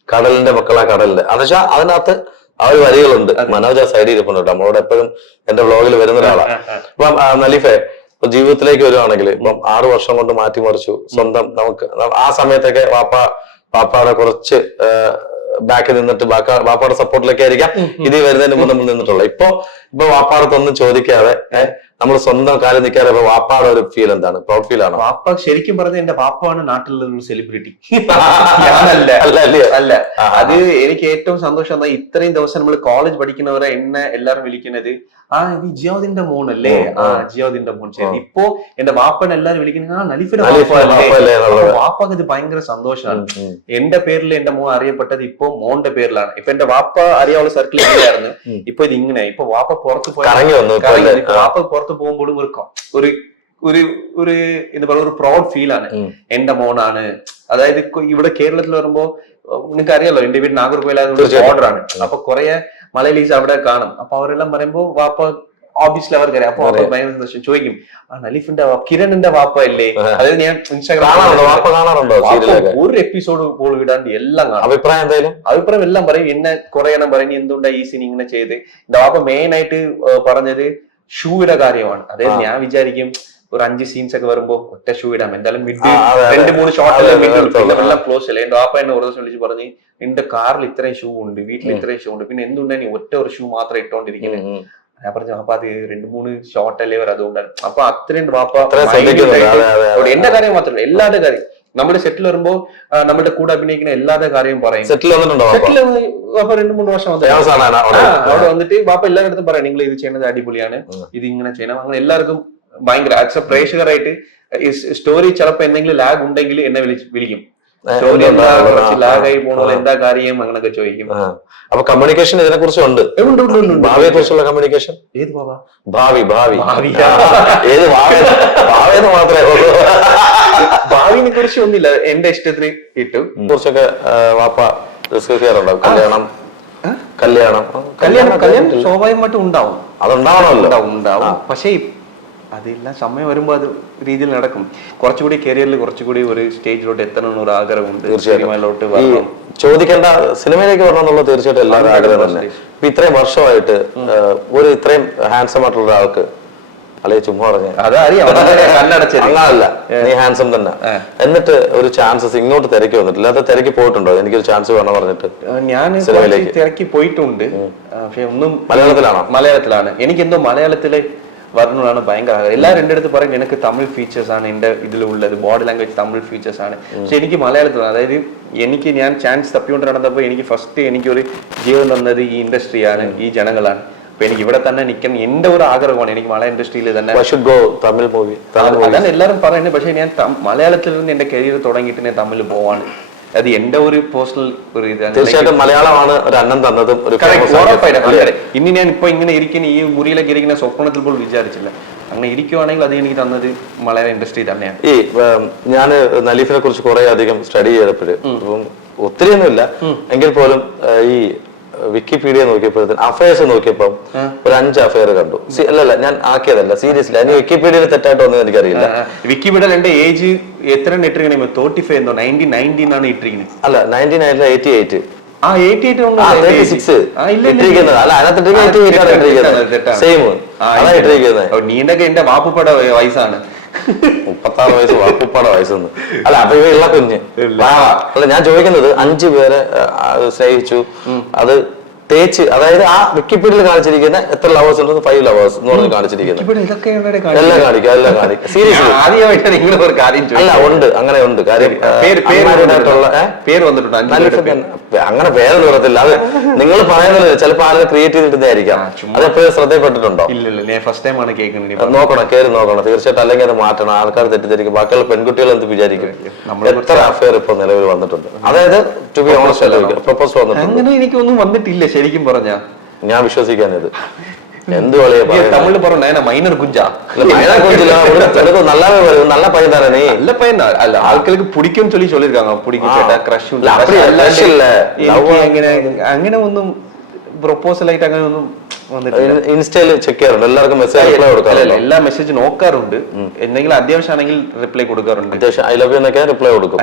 കടലിന്റെ മക്കളാ കടലിന്റെ എന്നുവെച്ചാ അതിനകത്ത് ആ ഒരു വരികളുണ്ട് മനോജ് ആ സൈഡിൽ ഇരിപ്പുണ്ട് നമ്മളോട് എപ്പോഴും എന്റെ വ്ളോഗിൽ വരുന്ന ഒരാളാണ് ഇപ്പം നലീഫെ ഇപ്പൊ ജീവിതത്തിലേക്ക് വരുവാണെങ്കിൽ ഇപ്പം 6 വർഷം കൊണ്ട് മാറ്റിമറിച്ചു സ്വന്തം നമുക്ക് ആ സമയത്തൊക്കെ വാപ്പയുടെ കുറച്ച് ബാക്കിൽ നിന്നിട്ട് വാപ്പയുടെ സപ്പോർട്ടിലൊക്കെ ആയിരിക്കാം ഇത് വരുന്നതിന് മുമ്പ് നമ്മൾ നിന്നിട്ടുള്ളത് ഇപ്പൊ വാപ്പാടത്തൊന്നും ചോദിക്കാതെ നമ്മൾ സ്വന്തം കാര്യം നിൽക്കാതെ വാപ്പാടെ ഒരു ഫീൽ എന്താണ് പ്രൗഡ് ഫീൽ ആണ് വാപ്പ ശരിക്കും പറഞ്ഞ എന്റെ വാപ്പാണ് നാട്ടിലുള്ള സെലിബ്രിറ്റി അല്ല അത് എനിക്ക് ഏറ്റവും സന്തോഷം ഇത്രയും ദിവസം നമ്മൾ കോളേജ് പഠിക്കുന്നവരെ എന്നെ എല്ലാരും വിളിക്കുന്നത് ഇത് ജിയോദിന്റെ മോൻ അല്ലേ ജിയോദിന്റെ മോൻ ശരി ഇപ്പോ എന്റെ വാപ്പനെ എല്ലാരും വിളിക്കുന്നത് നലിഫിന്റെ വാപ്പക്ക് ഇത് ഭയങ്കര സന്തോഷമാണ് എന്റെ പേരിൽ എന്റെ മോൻ അറിയപ്പെട്ടത് ഇപ്പൊ മോന്റെ പേരിലാണ് ഇപ്പൊ എന്റെ വാപ്പ അറിയാവുന്ന സർക്കിൾ ഇല്ലായിരുന്നു ഇപ്പൊ ഇത് ഇങ്ങനെ ഇപ്പൊ വാപ്പ പുറത്ത് പോയി വാപ്പ പുറത്ത് പോകുമ്പോഴും ഒരു എന്താ പറയുക ഒരു പ്രൗഡ് ഫീൽ ആണ് എന്റെ മോനാണ് അതായത് ഇവിടെ കേരളത്തിൽ വരുമ്പോ നിങ്ങൾക്ക് അറിയാലോ എന്റെ വീട് നാഗർകോയിലായത് ബോർഡർ ആണ് അപ്പൊ കുറെ മലയാളീസ് അവിടെ കാണും അപ്പൊ അവരെല്ലാം പറയുമ്പോ വാപ്പ ഓബിയസ്ലി അവർക്കറിയാം അപ്പൊ അവർ ഭയങ്കര സന്തോഷം ചോദിക്കും നലീഫിന്റെ കിരണിന്റെ വാപ്പ അല്ലേ അതായത് ഞാൻ ഇൻസ്റ്റാഗ്രാം ഒരു എപ്പിസോഡ് പോലും ഇടാണ്ട് എല്ലാം കാണും അഭിപ്രായം എല്ലാം പറയും എന്നെ കുറെ എണ്ണം പറയും എന്തുകൊണ്ടാ ഈ സീൻ ഇങ്ങനെ ചെയ്ത് എന്റെ വാപ്പ മെയിൻ ആയിട്ട് പറഞ്ഞത് ഷൂയുടെ കാര്യമാണ് അതായത് ഞാൻ വിചാരിക്കും ഒരു 5 സീൻസ് ഒക്കെ വരുമ്പോ ഒറ്റ ഷൂ ഇടാം എന്തായാലും 2-3 ഷോട്ടെല്ലാം ക്ലോസ് അല്ലേ എന്റെ വാപ്പ എന്നെ ഒരു ദിവസം വിളിച്ച് പറഞ്ഞ് എന്റെ കാറിൽ ഇത്രയും ഷൂ ഉണ്ട് വീട്ടിൽ ഇത്രയും ഷൂ ഉണ്ട് പിന്നെ എന്തുകൊണ്ടാണ് ഒറ്റ ഒരു ഷൂ മാത്രം ഇട്ടോണ്ടിരിക്കുന്നത് ഞാൻ പറഞ്ഞു വാപ്പ അത് 2-3 ഷോട്ട് അല്ലേ വരെ അതുകൊണ്ടാണ് അപ്പൊ അത്രയും വാപ്പ എന്റെ കാര്യം മാത്രമല്ല എല്ലാവരുടെ കാര്യം നമ്മുടെ സെറ്റിൽ വരുമ്പോ നമ്മുടെ കൂടെ അഭിനയിക്കുന്ന എല്ലാവരുടെ കാര്യം പറയും സെറ്റിൽ 2-3 വർഷം അവിടെ വന്നിട്ട് വാപ്പ എല്ലാവരുടെ പറയും നിങ്ങൾ ഇത് ചെയ്യുന്നത് അടിപൊളിയാണ് ഇത് ഇങ്ങനെ ചെയ്യണം അങ്ങനെ എല്ലാവർക്കും ഭയങ്കര പ്രേക്ഷകരായിട്ട് സ്റ്റോറി ചിലപ്പോ എന്തെങ്കിലും ലാഗ് ഉണ്ടെങ്കിൽ എന്നെ വിളിക്കും സ്റ്റോറി എന്താ കുറച്ച് ലാഗായി പോണോ എന്താ കാര്യം അങ്ങനൊക്കെ ചോദിക്കും അപ്പൊ കമ്മ്യൂണിക്കേഷൻ ഇതിനെ കുറിച്ചുണ്ട് ഭാവിയെ കുറിച്ചുള്ള കമ്മ്യൂണിക്കേഷൻ ഏത് ഭാവി ഏത് ഭാവിയെന്ന് മാത്രമേ ഉള്ളൂ ഭാവിനെ കുറിച്ച് ഒന്നുമില്ല എന്റെ ഇഷ്ടത്തിന് കിട്ടും കുറിച്ചൊക്കെ വാപ്പ ഡിസ്കസ് ചെയ്യാറുണ്ടാവും കല്യാണം സ്വാഭാവികമായിട്ടും ഉണ്ടാവും അതുണ്ടാവണമല്ലോ ഉണ്ടാവും പക്ഷേ അതെല്ലാം സമയം വരുമ്പോ അത് രീതിയിൽ നടക്കും കുറച്ചുകൂടി കരിയറിൽ കുറച്ചുകൂടി ഒരു സ്റ്റേജിലോട്ട് എത്തണമെന്ന് ഒരു ആഗ്രഹമുണ്ട് സിനിമയിലോട്ട് ചോദിക്കേണ്ട സിനിമയിലേക്ക് വരണമെന്നുള്ള തീർച്ചയായിട്ടും എല്ലാവരും ആഗ്രഹം തന്നെ ഇപ്പൊ ഇത്രയും വർഷമായിട്ട് ഒരു ഇത്രയും ഹാൻസം ആയിട്ടുള്ള ഒരാൾക്ക് അല്ലെ ചുമ്മാ പറഞ്ഞ അങ്ങനല്ല നീ ഹാൻസം തന്നെ എന്നിട്ട് ഒരു ചാൻസസ് ഇങ്ങോട്ട് തിരക്കി വന്നിട്ടില്ല അത് തിരക്കി പോയിട്ടുണ്ടോ എനിക്കൊരു ചാൻസ് വേണം പറഞ്ഞിട്ട് ഞാൻ തിരക്കി പോയിട്ടുണ്ട് പക്ഷെ ഒന്നും മലയാളത്തിലാണ് എനിക്കെന്തോ മലയാളത്തിലെ വരണമെന്നാണ് ഭയങ്കര ആഗ്രഹം എല്ലാവരും എൻ്റെ അടുത്ത് പറയും എനിക്ക് തമിഴ് ഫീച്ചേഴ്സ് ആണ് എൻ്റെ ഇതിലുള്ളത് ബോഡി ലാംഗ്വേജ് തമിഴ് ഫീച്ചേഴ്സ് ആണ് പക്ഷെ എനിക്ക് മലയാളത്തിലാണ് അതായത് ഞാൻ ചാൻസ് തപ്പിക്കൊണ്ട് നടന്നപ്പോൾ എനിക്ക് ഫസ്റ്റ് എനിക്കൊരു ജീവൻ തന്നത് ഈ ഇൻഡസ്ട്രിയാണ് ഈ ജനങ്ങളാണ് ഇപ്പൊ എനിക്ക് ഇവിടെ തന്നെ നിൽക്കണം എന്റെ ഒരു ആഗ്രഹമാണ്. എനിക്ക് മലയാള ഇൻഡസ്ട്രിയിൽ തന്നെ തമിഴ് മൂവി അതാണ് എല്ലാവരും പറയുന്നത്. പക്ഷെ ഞാൻ മലയാളത്തിൽ നിന്ന് എന്റെ കരിയർ തുടങ്ങിയിട്ട് ഞാൻ തമിഴ് പോവാണ്. അത് എന്റെ ഒരു പേഴ്സണൽ ഒരു ഇതാണ്. തീർച്ചയായിട്ടും മലയാളമാണ് ഒരു അന്നം തന്നതും ഒരു ഇനി ഞാൻ ഇപ്പൊ ഇങ്ങനെ ഇരിക്കുന്ന ഈ മുറിയിലൊക്കെ ഇരിക്കുന്ന സ്വപ്നത്തിൽ പോലും വിചാരിച്ചില്ല. അങ്ങനെ ഇരിക്കുവാണെങ്കിൽ അത് എനിക്ക് തന്നത് മലയാള ഇൻഡസ്ട്രി തന്നെയാണ്. ഈ ഞാൻ നലീഫിനെ കുറിച്ച് കുറെ അധികം സ്റ്റഡി ചെയ്തപ്പോഴും ഒത്തിരി ഒന്നുമില്ല എങ്കിൽ പോലും ഈ വിക്കിപീഡിയ നോക്കിയപ്പോഴത്തേന് അഫയേഴ്സ് നോക്കിയപ്പോൾ ഒരു 5 അഫയർ കണ്ടു. അല്ലല്ല ഞാൻ ആക്കിയതല്ല, സീരിയസ്ലി. അതിന് വിക്കിപീഡിയയിൽ തെറ്റായിട്ട് ഒന്നും എനിക്കറിയില്ല. വിക്കിപീഡിയയിൽ എന്റെ ഏജ് എത്ര ഇട്ടിരിക്കണേ? 35 എന്തോ 19 ആണ് ഇട്ടിരിക്കുന്നത്. അല്ല 19 88. ആ 88 നീണ്ടൊക്കെ എന്റെ വാപ്പുപ്പട വയസ്സാണ്. 36 വയസ്സ് വാപ്പുപ്പാട വയസ്സൊന്നും അല്ല. അപ്പൊ ഇവയുള്ള കുഞ്ഞ് അല്ല. ഞാൻ ചോദിക്കുന്നത് 5 പേരെ സ്നേഹിച്ചു, അത് തേച്ച്, അതായത് ആ വിക്കിപീഡിയയിൽ കാണിച്ചിരിക്കുന്ന എത്ര ലവേഴ്സ് ഉണ്ടെന്ന് 5 ലവേഴ്സ് എന്ന് പറഞ്ഞ് കാണിച്ചിരിക്കുന്നത്. എല്ലാം കാണിക്കും, എല്ലാം കാണിക്കും. സീരിയസ്ലി ആദ്യമായിട്ടാണ് നിങ്ങൾ ഒരു കാര്യം അല്ല ഉണ്ട്, അങ്ങനെ ഉണ്ട് കാര്യം. പേര് വന്നിട്ടുണ്ട് അങ്ങനെ പേരൊന്നും വരത്തില്ല. അത് നിങ്ങൾ പറയുന്നത് ചിലപ്പോ ആരും ക്രിയേറ്റ് ചെയ്തിട്ടായിരിക്കാം. അതെപ്പോഴും ശ്രദ്ധയപ്പെട്ടിട്ടുണ്ടോ? ഇല്ല, ഫസ്റ്റ് ടൈം ആണ് കേൾക്കുന്നത്. നോക്കണം, കയറി നോക്കണം തീർച്ചയായിട്ടും. അല്ലെങ്കിൽ അത് മാറ്റണം. ആൾക്കാർ തെറ്റിദ്ധരിക്കും. ബാക്കിയുള്ള പെൺകുട്ടികൾ എന്ത് വിചാരിക്കും? എത്ര അഫയർ ഇപ്പൊ നിലവിൽ വന്നിട്ടുണ്ട്? അതായത് ടു ബി ഓണസ്റ്റ് പ്രപ്പോസ് വന്നിട്ടുണ്ട്. അങ്ങനെ എനിക്കൊന്നും വന്നിട്ടില്ല ശരിക്കും പറഞ്ഞ. ഞാൻ വിശ്വസിക്കാനത് എന്ത് വളിയ തമിഴ് പറഞ്ഞ മൈനർ കുഞ്ചാ മൈനർ കുഞ്ചില്ല നല്ലவே வரும். நல்ல பையன் தானே நீ? நல்ல பையன் தான். அல்ல ஆட்களுக்கு பிடிக்கும் சொல்லி சொல்லிருக்காங்க. பிடிக்கும் கேட்டா ക്രഷ് ഉണ്ട്. ക്രഷ് ഇല്ല. അങ്ങനെ ഒന്നും പ്രൊപ്പോസൽ ആയിട്ട് അങ്ങനെ ഒന്നും വന്നിട്ടില്ല. ഇൻസ്റ്റയിൽ ചെക്ക് ചെയ്യാറുണ്ട്. എല്ലാവർക്കും മെസ്സേജ് റിപ്ലൈ കൊടുക്കാറുണ്ട്. എല്ലാ മെസ്സേജ് നോക്കാറുണ്ട്. എന്തെങ്കിലും അത്യാവശ്യമാണെങ്കിൽ റിപ്ലൈ കൊടുക്കാറുണ്ട്. അത്യാവശ്യം ഐ ലവ് യു എന്നൊക്കെ റിപ്ലൈ കൊടുക്കും.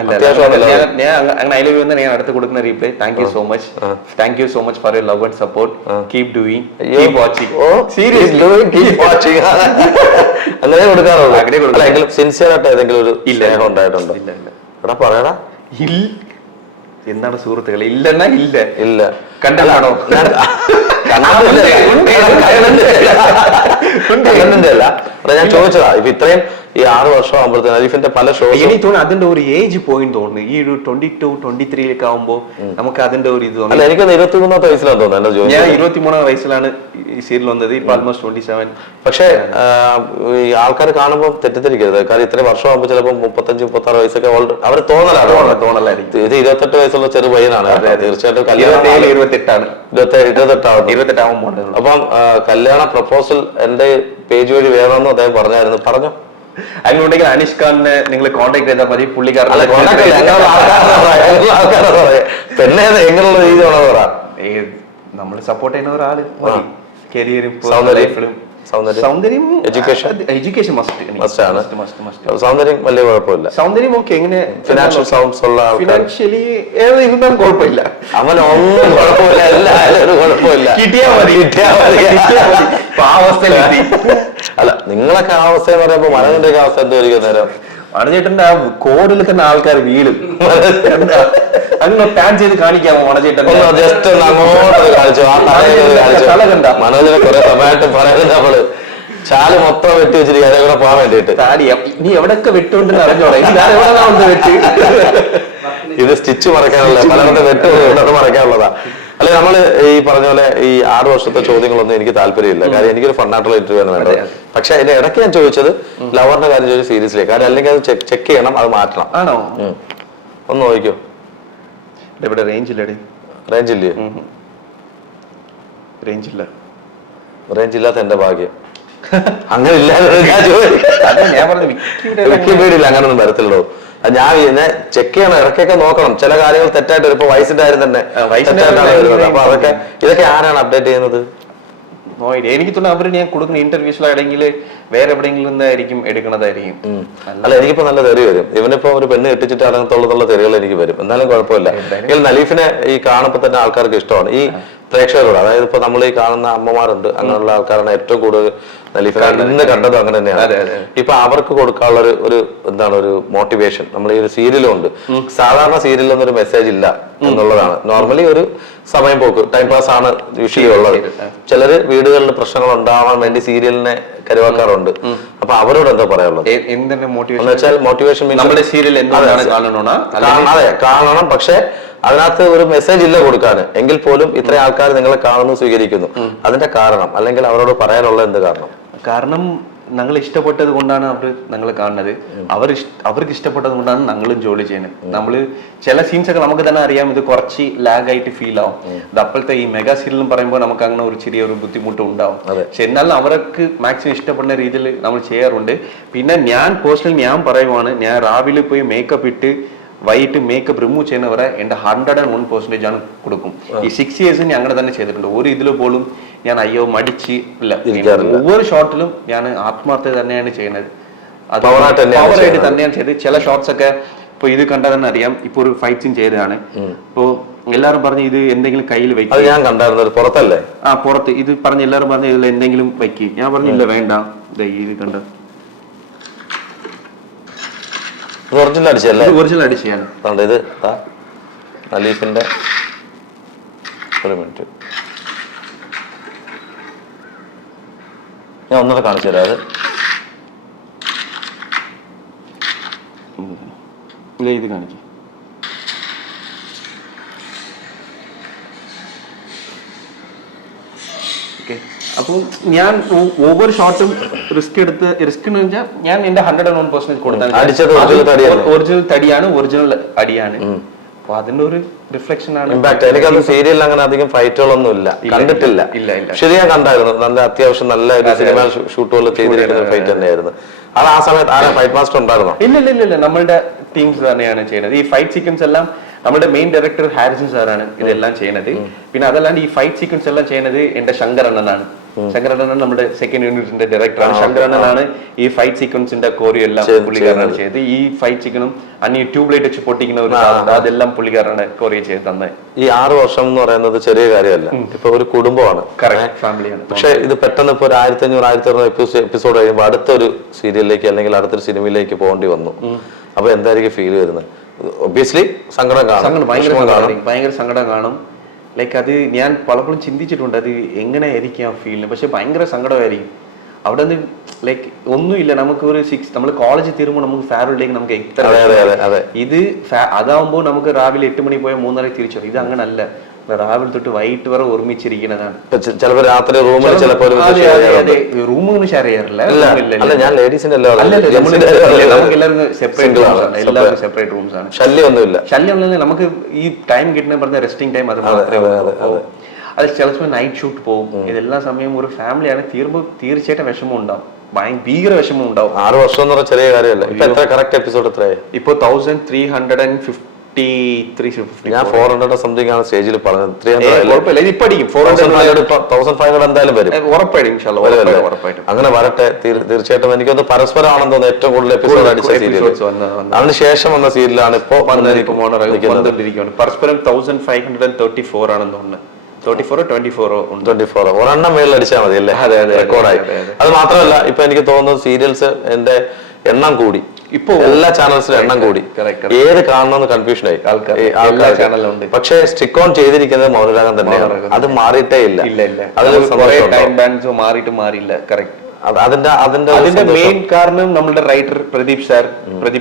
ഞാൻ അങ്ങനെ ഐ ലവ് യു എന്ന് ഞാൻ അടുത്ത് കൊടുക്കുന്ന reply thank you so much, thank you so much for your love and support, keep doing, keep watching. Seriously keep watching അങ്ങനെ കൊടുക്കാറുള്ളൂ. എങ്കിലും സിൻസിയർ ആയിട്ട് ഏതെങ്കിലും ഒരു സ്നേഹം ഉണ്ടായിട്ടുണ്ടോ? എടാ പറയടാ. എന്താണ് സുഹൃത്തുക്കളെ? ഇല്ലെന്നാ ഇല്ല. ഇല്ല കണ്ടാണോ? ഞാൻ ചോദിച്ചതാ. ഇപ്പൊ ഇത്രയും ഈ 6 വർഷം ആകുമ്പോഴത്തേന് അലീഫിന്റെ പല ഷോസ് എനിക്ക് തോന്നുന്നു അതിന്റെ ഒരു ഏജ് പോയിന്റ് തോന്നുന്നു. ഈ ഒരു 22, 23 ആവുമ്പോ നമുക്ക് അതിന്റെ ഒരു ഇത് തോന്നുന്നു. എനിക്ക് 23 വയസ്സിലാണ് തോന്നുന്നത്. ഞാൻ 23 വയസ്സിലാണ് ഈ സീരിയൽ വന്നത്. ഇപ്പൊ ഓൾമോസ്റ്റ് 27. പക്ഷെ ഈ ആൾക്കാർ കാണുമ്പോൾ തെറ്റിദ്ധരിക്കരുത്. കാര്യം ഇത്രയും വർഷം ആകുമ്പോൾ ചിലപ്പോൾ 35, 36 വയസ്സൊക്കെ അവർ തോന്നലായിരിക്കും. ഇത് 28 വയസ്സുള്ള ചെറു പയ്യനാണ്. തീർച്ചയായിട്ടും കല്യാണം 28 ആവുമ്പോൾ. അപ്പം കല്യാണ പ്രപ്പോസൽ എന്റെ പേജ് വഴി വേണമെന്ന് അദ്ദേഹം പറഞ്ഞായിരുന്നു. പറഞ്ഞു അതിനുണ്ടെങ്കിൽ അനീഷ് ഖാനെ നിങ്ങൾ കോൺടാക്ട് ചെയ്താൽ മതി. പുള്ളിക്കാരൻ പിന്നെ എങ്ങനെയുള്ള രീതിയാണോ പറ? നമ്മൾ സപ്പോർട്ട് ചെയ്യുന്ന ഒരാള് കരിയറും സൗന്ദര്യം സൗന്ദര്യം എഡ്യൂക്കേഷൻ മസ്റ്റ് ആണ്. സൗന്ദര്യം വലിയ കുഴപ്പമില്ല. സൗന്ദര്യം ഒക്കെ എങ്ങനെ ഫിനാൻഷ്യൽ സൗണ്ട്സ് ഉള്ള ഫിനാൻഷ്യലി ഏതായാലും കുഴപ്പമില്ല. അവനൊന്നും കുഴപ്പമില്ല. എല്ലാവരും കുഴപ്പമില്ല. കിട്ടിയാ മതി. ആ അവസ്ഥയിലെത്തി. അല്ല നിങ്ങളൊക്കെ ആ അവസ്ഥ എന്ന് പറയുമ്പോ മനോജന്റെ ഒക്കെ അവസ്ഥ എന്തായിരിക്കും നേരം? മണചേട്ടന്റെ ആ കോഡിൽ തന്നെ ആൾക്കാർ വീടും. അങ്ങനെ പ്ലാൻ ചെയ്ത് കാണിക്കാമോ മണചേട്ടൻ? ജസ്റ്റ് ഒന്ന് അങ്ങോട്ട് കാണിച്ചു. ആ മനോജിനെ കുറെ സമയമായിട്ട് പറയുന്നത് നമ്മള് ചാല് മൊത്തം വെട്ടി വെച്ചിരിക്കും. അതേ കൂടെ പോകാൻ വേണ്ടിട്ട് നീ എവിടെയൊക്കെ വെട്ടുണ്ടെന്ന് അറിഞ്ഞോളെ. വെട്ടി ഇത് സ്റ്റിച്ച് മറക്കാനുള്ള പലരുടെ വെട്ട് മറക്കാനുള്ളതാ. അല്ലെ നമ്മള് ഈ പറഞ്ഞ പോലെ ഈ 6 വർഷത്തെ ചോദ്യങ്ങളൊന്നും എനിക്ക് താല്പര്യമില്ല. കാര്യം എനിക്കൊരു ഫണ്ണായിട്ടുള്ള ഇന്റർവ്യൂ ആണ് വേണ്ടത്. പക്ഷെ അതിന്റെ ഇടയ്ക്ക് ഞാൻ ചോദിച്ചത് ലവറിന്റെ കാര്യം ചോദിച്ചു സീരിയസ്ലി. കാര്യം അല്ലെങ്കിൽ അത് ചെക്ക് ചെയ്യണം, അത് മാറ്റണം. ആണോ? ഒന്ന് നോക്കിയോ. ഇവിടെ റേഞ്ച് ഇല്ലേ? റേഞ്ച് ഇല്ലേ? റേഞ്ച് ഇല്ല. റേഞ്ച് ഇല്ലാത്ത എന്റെ ഭാഗ്യം. അങ്ങനെ ഇല്ലാതെ വിക്കിപീഡിയയിൽ അങ്ങനൊന്നും വരത്തില്ലല്ലോ. ഞാൻ ഇതിനെ ചെക്ക് ചെയ്യണം, ഇടയ്ക്കൊക്കെ നോക്കണം. ചില കാര്യങ്ങൾ തെറ്റായിട്ട് വരും. ഇപ്പൊ വയസ്സിന്റെ കാര്യം തന്നെ തെറ്റായിട്ടാണ് വരുന്നത്. അപ്പൊ ഇതൊക്കെ ആരാണ് അപ്ഡേറ്റ് ചെയ്യുന്നത്? എനിക്ക് തോന്നുന്നു അവര് ഞാൻ കൊടുക്കുന്ന ഇന്റർവ്യൂസിലാണെങ്കിൽ വേറെ എവിടെയെങ്കിലും നിന്നായിരിക്കും എടുക്കണതായിരിക്കും. അല്ല എനിക്കിപ്പോ നല്ല തെറി വരും. ഇവനിപ്പോ ഒരു പെണ്ണ് കെട്ടിച്ചിട്ട് അടങ്ങത്തുള്ള തെറികൾ എനിക്ക് വരും. എന്നാലും കുഴപ്പമില്ല. എങ്കിൽ നലീഫിനെ ഈ കാണുമ്പോ തന്നെ ആൾക്കാർക്ക് ഇഷ്ടമാണ്. ഈ പ്രേക്ഷകരോട്, അതായത് ഇപ്പൊ നമ്മൾ ഈ കാണുന്ന അമ്മമാരുണ്ട്, അങ്ങനെയുള്ള ആൾക്കാരാണ് ഏറ്റവും കൂടുതൽ നലീഫിനെ ഇന്ന് കണ്ടതും അങ്ങനെ തന്നെയാണ്. ഇപ്പൊ അവർക്ക് കൊടുക്കാനുള്ള ഒരു എന്താണ് ഒരു മോട്ടിവേഷൻ നമ്മൾ ഈ ഒരു സീരിയലും ഉണ്ട്. സാധാരണ സീരിയലൊന്നും ഒരു മെസ്സേജ് ഇല്ല. എന്നുള്ളതാണ് നോർമലി ഒരു സമയം പോക്ക്, ടൈം പാസ് ആണ് യൂഷ്വലി ഉള്ളത്. ചിലര് വീടുകളിൽ പ്രശ്നങ്ങൾ ഉണ്ടാവാൻ വേണ്ടി സീരിയലിനെ കരുവാക്കാറുണ്ട്. അപ്പൊ അവരോട് എന്താ പറയാനുള്ളത്? മോട്ടിവേഷൻ നമ്മുടെ സീരിയൽ അതെ കാണണം, പക്ഷെ അതിനകത്ത് ഒരു മെസ്സേജ് ഇല്ല കൊടുക്കാൻ, എങ്കിൽ പോലും ഇത്ര ആൾക്കാർ നിങ്ങളെ കാണുന്നു, സ്വീകരിക്കുന്നു. അതിന്റെ കാരണം, അല്ലെങ്കിൽ അവരോട് പറയാനുള്ള എന്ത് കാരണം? കാരണം ഞങ്ങൾ ഇഷ്ടപ്പെട്ടത് കൊണ്ടാണ് അവർ ഞങ്ങൾ കാണുന്നത്. അവർക്ക് ഇഷ്ടപ്പെട്ടത് കൊണ്ടാണ് ഞങ്ങളും ജോലി ചെയ്യുന്നത്. നമ്മള് ചില സീൻസ് ഒക്കെ നമുക്ക് തന്നെ അറിയാം, ഇത് കുറച്ച് ലാഗ് ആയിട്ട് ഫീൽ ആവും. ഇത് അപ്പോഴത്തെ ഈ മെഗാ സീരിയലും പറയുമ്പോൾ നമുക്ക് അങ്ങനെ ഒരു ചെറിയൊരു ബുദ്ധിമുട്ട് ഉണ്ടാവും. പക്ഷെ എന്നാലും അവർക്ക് മാക്സിമം ഇഷ്ടപ്പെടുന്ന രീതിയിൽ നമ്മൾ ചെയ്യാറുണ്ട്. പിന്നെ ഞാൻ പേഴ്സണലി ഞാൻ പറയുവാണ്, ഞാൻ രാവിലെ പോയി മേക്കപ്പ് ഇട്ട് വൈകിട്ട് മേക്കപ്പ് റിമൂവ് ചെയ്യുന്നവരെ എന്റെ 101% ആണ് കൊടുക്കും. ഈ 6 years അങ്ങനെ തന്നെ ചെയ്തിട്ടുണ്ട്. ഒരു ഇതിൽ പോലും ഞാൻ അയ്യോ മടിച്ച് ഇല്ല. ഒവ്വൊരു ഷോട്ടിലും ഞാൻ ആത്മാർത്ഥത തന്നെയാണ് ചെയ്യുന്നത്. പവറായിട്ട് തന്നെയാണ് ചെയ്തത്. ചില ഷോട്ട്സ് ഒക്കെ ഇപ്പൊ ഇത് കണ്ടാൽ തന്നെ അറിയാം. ഇപ്പൊ ഒരു ഫൈറ്റ് സീൻ ചെയ്തതാണ്. ഇപ്പൊ എല്ലാരും പറഞ്ഞു ഇത് എന്തെങ്കിലും കയ്യിൽ വെക്കും. ഞാൻ കണ്ടായിരുന്നത് പുറത്തല്ലേ? പുറത്ത്. ഇത് പറഞ്ഞ് എല്ലാരും പറഞ്ഞു ഇതിൽ എന്തെങ്കിലും വെക്കും. ഞാൻ പറഞ്ഞില്ല വേണ്ട, ഇത് കണ്ട ഒറിജിനൽ അടിച്ചല്ലേ? ഒറിജിനൽ അടിച്ചാണ്. ഇത് നലീഫിന്റെ ഒരു മിനിറ്റ് ഞാൻ ഒന്നുകൂടെ കാണിച്ചു തരാം. ഇത് കാണിച്ചു. അപ്പോൾ ഞാൻ ഓവർ ഷോട്ടും റിസ്ക് എന്ന് വെച്ചാൽ ഞാൻ എന്റെ 101% കൊടുത്താണ്. ഒറിജിനൽ തടിയാണ്, ഒറിജിനൽ അടിയാണ്. അപ്പൊ അതിന്റെ ഒരു റിഫ്ലക്ഷൻ ആണ്. എനിക്കത് സീരിയൽ അങ്ങനെ അധികം ഫൈറ്റുകളൊന്നും ഇല്ല, കണ്ടിട്ടില്ല. ശരി, ഞാൻ കണ്ടായിരുന്നു. നല്ല അത്യാവശ്യം നല്ല സിനിമ ഷൂട്ടുകൾ ചെയ്തിരിക്കുന്ന ഫൈറ്റ് തന്നെയായിരുന്നു. അത് ആ സമയത്ത് ആരാ ഫൈറ്റ് മാസ്റ്റർ ഉണ്ടായിരുന്നോ? ഇല്ല, നമ്മളുടെ ടീംസ് തന്നെയാണ് ചെയ്യുന്നത്. ഈ ഫൈറ്റ് സീക്വൻസ് എല്ലാം നമ്മുടെ മെയിൻ ഡയറക്ടർ ഹാരിസൺ സാറാണ് ഇതെല്ലാം ചെയ്യുന്നത്. പിന്നെ അതല്ലാണ്ട് ഈ ഫൈറ്റ് സീക്വൻസ് എല്ലാം ചെയ്യുന്നത് എന്റെ ശങ്കരണ്ണനാണ്. ശങ്കരണ്ണനാണ് നമ്മുടെ സെക്കൻഡ് യൂണിറ്റിന്റെ ഡയറക്ടറാണ്. ശങ്കരണ്ണനാണ് ഈ ഫൈറ്റ് സീക്വൻസിന്റെ കോറിയോ എല്ലാം പുള്ളിക്കാരനാണ് ചെയ്തത്. ഈ ഫൈറ്റ് സീക്വനും അന്യ ട്യൂബ്ലൈറ്റ് വെച്ച് പൊട്ടിക്കുന്ന ഒരു അതെല്ലാം പുള്ളിക്കാരനാണ് കോറിയോ ചെയ്ത് തന്നെ. ഈ 6 വർഷം എന്ന് പറയുന്നത് ചെറിയ കാര്യമല്ല. ഇപ്പൊ ഒരു കുടുംബമാണ്, ഫാമിലിയാണ്. പക്ഷെ ഇത് പെട്ടെന്ന് ഇപ്പൊ ഒരു 1500-1600 എപ്പിസോഡ് കഴിയുമ്പോൾ അടുത്തൊരു സീരിയലിലേക്ക് അല്ലെങ്കിൽ അടുത്തൊരു സിനിമയിലേക്ക് പോകേണ്ടി വന്നു. അപ്പൊ എന്തായിരിക്കും ഫീൽ വരുന്നത്? ഒബ്വിയസ്ലി സങ്കടം കാണും, ഭയങ്കര സങ്കടം കാണും. ലൈക്ക് അത് ഞാൻ പലപ്പോഴും ചിന്തിച്ചിട്ടുണ്ട്, അത് എങ്ങനെയായിരിക്കും ആ ഫീലിന്. പക്ഷെ ഭയങ്കര സങ്കടമായിരിക്കും. അവിടെ നിന്ന് ലൈക്ക് ഒന്നുമില്ല. നമുക്ക് ഒരു നമ്മൾ കോളേജ് തീരുമ്പോൾ നമുക്ക് ഫെയർവെല്ലിലേക്ക് നമുക്ക് ഇത് അതാവുമ്പോൾ നമുക്ക് രാവിലെ 8 മണി പോയാൽ 3:30 തിരിച്ചു. ഇത് അങ്ങനെ അല്ല, രാവിലെ തൊട്ട് വൈകിട്ട് വരെ ഒരുമിച്ചിരിക്കുന്നതാണ്. ചിലപ്പോൾ രാത്രി റൂമിൽ റൂമൊന്നും ഷെയർ ചെയ്യാറില്ല. നമുക്ക് എല്ലാവരും സെപ്പറേറ്റ് റൂംസ് ആണ്. ശല്യമൊന്നുമില്ല. നമുക്ക് ഈ ടൈം കിട്ടുന്ന പറഞ്ഞ റെസ്റ്റിംഗ് ടൈം, അത് മാത്രമേ ഉള്ളൂ. അത് ചിലപ്പോൾ നൈറ്റ് ഷൂട്ട് പോകും. ഇതെല്ലാ സമയം ഒരു ഫാമിലിയാണ്. തീർച്ചയായിട്ടും വിഷമം ഉണ്ടാവും, ഭീകര വിഷമം ഉണ്ടാവും. 6 വർഷം എന്ന് പറഞ്ഞാൽ ചെറിയ കാര്യമല്ല. ഇപ്പൊ 1353. ഞാൻ 400 സംതിങ് ആണ് സ്റ്റേജിൽ പറഞ്ഞത്. 300 1500 എന്തായാലും വരും, ഉറപ്പായിട്ടും. അങ്ങനെ വരട്ടെ. തീർച്ചയായിട്ടും എനിക്കൊന്ന് പരസ്പരമാണെന്ന് തോന്നുന്നു ഏറ്റവും കൂടുതൽ എപ്പിസോഡ് അടിച്ച സീരിയൽ. അതിനുശേഷം വന്ന സീരിയലാണ് ഇപ്പൊ വന്നുകൊണ്ടിരിക്കുകയാണ്. പരസ്പരം 1534 ആണെന്ന് തോന്നുന്നു. 24 ഒരെണ്ണം മേളിൽ അടിച്ചാൽ മതി അല്ലേ? റെക്കോർഡായി. അത് മാത്രമല്ല, ഇപ്പൊ എനിക്ക് തോന്നുന്നു സീരിയൽസ് എന്റെ എണ്ണം കൂടി. ഇപ്പൊ എല്ലാ ചാനൽസിലും എണ്ണം കൂടി. ഏത് കാണണമെന്ന് കൺഫ്യൂഷൻ ആയി ആൾക്കാർക്ക്. പക്ഷെ സ്റ്റിക്ക് ഓൺ ചെയ്തിരിക്കുന്നത് മൗനരാഗം തന്നെയാണ്. അത് മാറിയിട്ടേ ഇല്ല. അതിന്റെ മെയിൻ കാരണം നമ്മളുടെ റൈറ്റർ പ്രദീപ്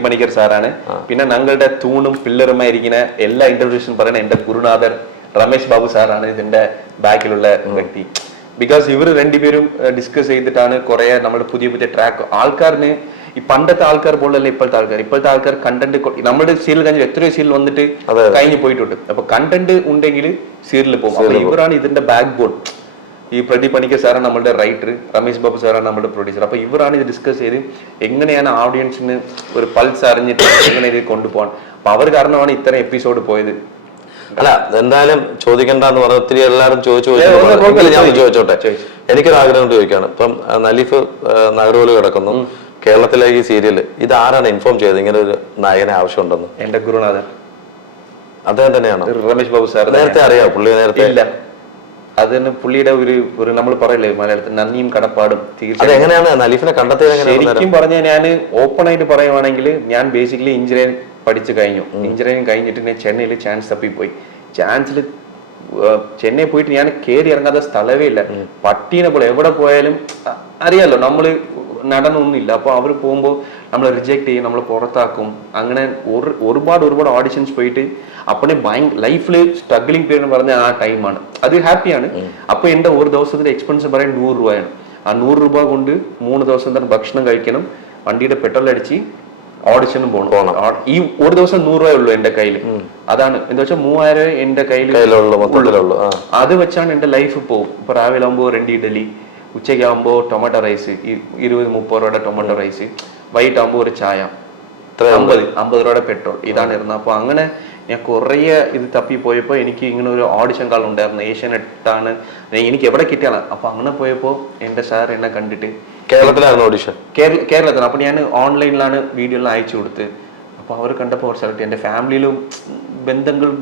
പണിക്കർ സാറാണ്. പിന്നെ ഞങ്ങളുടെ തൂണും പില്ലറുമായിരിക്കുന്ന എല്ലാ ഇന്റർവ്യൂസും പറയുന്ന എന്റെ ഗുരുനാഥർ രമേശ് ബാബു സാറാണ് ഇതിന്റെ ബാക്കിലുള്ള വ്യക്തി. ബിക്കോസ് ഇവർ രണ്ടുപേരും ഡിസ്കസ് ചെയ്തിട്ടാണ് കുറെ നമ്മുടെ പുതിയ ട്രാക്ക് ആൾക്കാരിന് ഈ പണ്ടത്തെ ആൾക്കാർ പോലല്ല ഇപ്പോഴത്തെ ആൾക്കാർ കണ്ടന്റ് നമ്മുടെ സീരിയൽ കഴിഞ്ഞ് എത്രയോ സീരിയൽ വന്നിട്ട് കഴിഞ്ഞു പോയിട്ടുണ്ട്. അപ്പൊ കണ്ടന്റ് ഉണ്ടെങ്കിൽ സീരിയൽ പോകും. അപ്പൊ ഇവരാണ് ഇതിന്റെ ബാക്ക് ബോൺ. ഈ പ്രദീപ് പണിക്കർ സാറാണ് നമ്മുടെ റൈറ്റർ, രമേശ് ബാബു സാറാണ് നമ്മുടെ പ്രൊഡ്യൂസർ. അപ്പൊ ഇവരാണ് ഇത് ഡിസ്കസ് ചെയ്ത് എങ്ങനെയാണ് ഓഡിയൻസിന് ഒരു പൾസ് അറിഞ്ഞിട്ട് എങ്ങനെ ഇത് കൊണ്ടുപോകാൻ. അപ്പൊ അവർ കാരണമാണ് ഇത്തരം എപ്പിസോഡ് പോയത്. അല്ല, എന്തായാലും ചോദിക്കണ്ടെന്ന് പറഞ്ഞ ഒത്തിരി എല്ലാവരും ചോദിച്ചോട്ടെ. എനിക്കൊരു ആഗ്രഹം ചോദിക്കാണ്. ഇപ്പം നലീഫ് നഗരൂല് കിടക്കുന്നു, കേരളത്തിലെ ഈ സീരിയല് ഇത് ആരാണ് ഇൻഫോം ചെയ്തത് ഇങ്ങനെ ഒരു നായകനെ ആവശ്യമുണ്ടെന്ന്? എന്റെ ഗുരുനാഥൻ അദ്ദേഹം തന്നെയാണ്. രമേശ് ബാബു സാർ നേരത്തെ അറിയാം? പുള്ളി നേരത്തെ ഇല്ല. അതിന് പുള്ളിയുടെ ഒരു നമ്മൾ പറയില്ലേ മലയാളത്തിൽ നന്ദിയും കടപ്പാടും. എങ്ങനെയാണ് നലീഫിനെ കണ്ടെത്തിയത്? ശരിക്കും പറഞ്ഞാൽ ഞാൻ ഓപ്പൺ ആയിട്ട് പറയുവാണെങ്കിൽ ഞാൻ ബേസിക്കലി എഞ്ചിനീയറിംഗ് പഠിച്ചു കഴിഞ്ഞു. എഞ്ചിനീയറിംഗ് കഴിഞ്ഞിട്ട് ഞാൻ ചെന്നൈയിൽ ചാൻസ് തപ്പിപ്പോയി. ചാൻസിൽ ചെന്നൈ പോയിട്ട് ഞാൻ കയറി ഇറങ്ങാത്ത സ്ഥലമേ ഇല്ല. പട്ടീനെ പോലെ എവിടെ പോയാലും അറിയാലോ നമ്മള് നടനൊന്നുമില്ല. അപ്പൊ അവർ പോകുമ്പോൾ നമ്മൾ റിജക്ട് ചെയ്യും, നമ്മൾ പുറത്താക്കും. അങ്ങനെ ഒരുപാട് ഓഡിഷൻസ് പോയിട്ട് അപ്പനെ ലൈഫിൽ സ്ട്രഗ്ലിംഗ് പീരീഡ് എന്ന് പറഞ്ഞ ആ ടൈമാണ്. അത് ഹാപ്പിയാണ്. അപ്പൊ എന്റെ ഒരു ദിവസത്തിന്റെ എക്സ്പെൻസ് പറയാൻ 100 രൂപയാണ്. ആ 100 രൂപ കൊണ്ട് 3 ദിവസം തന്നെ ഭക്ഷണം കഴിക്കണം, വണ്ടിയുടെ പെട്രോൾ അടിച്ച് ഓഡിഷനും പോകണം. ഈ ഒരു ദിവസം 100 രൂപയേ ഉള്ളൂ എന്റെ കയ്യിൽ. അതാണ് എന്താ വെച്ചാൽ 3000 എന്റെ കയ്യിൽ. അത് വെച്ചാണ് എന്റെ ലൈഫ് പോകും. ഇപ്പൊ രാവിലെ ആകുമ്പോ 2 ഇഡലി, ഉച്ചയ്ക്കാകുമ്പോ ടൊമാറ്റോ റൈസ് 20-30 രൂപയുടെ ടൊമാറ്റോ റൈസ്, വൈകിട്ടാകുമ്പോ ഒരു ചായ, 50 രൂപയുടെ പെട്രോൾ. ഇതാണ് ഇരുന്നത്. അപ്പൊ അങ്ങനെ ഞാൻ കുറേ ഇത് തപ്പിപ്പോയപ്പോ എനിക്ക് ഇങ്ങനെ ഒരു ഓഡിഷൻ കാൾ ഉണ്ടായിരുന്നു. ഏഷ്യാനെറ്റാണ് എനിക്ക് എവിടെ കിട്ടിയാണ്. അപ്പൊ അങ്ങനെ പോയപ്പോ എന്റെ സാർ എന്നെ കണ്ടിട്ട് കേരളത്തിലായിരുന്നു ഓഡിഷൻ. കേരളത്തിൽ. അപ്പൊ ഞാൻ ഓൺലൈനിലാണ് വീഡിയോ എല്ലാം അയച്ചു കൊടുത്ത്. അപ്പൊ അവർ കണ്ടപ്പോൾ അവർ സെലക്ട്. എന്റെ ഫാമിലിയിലും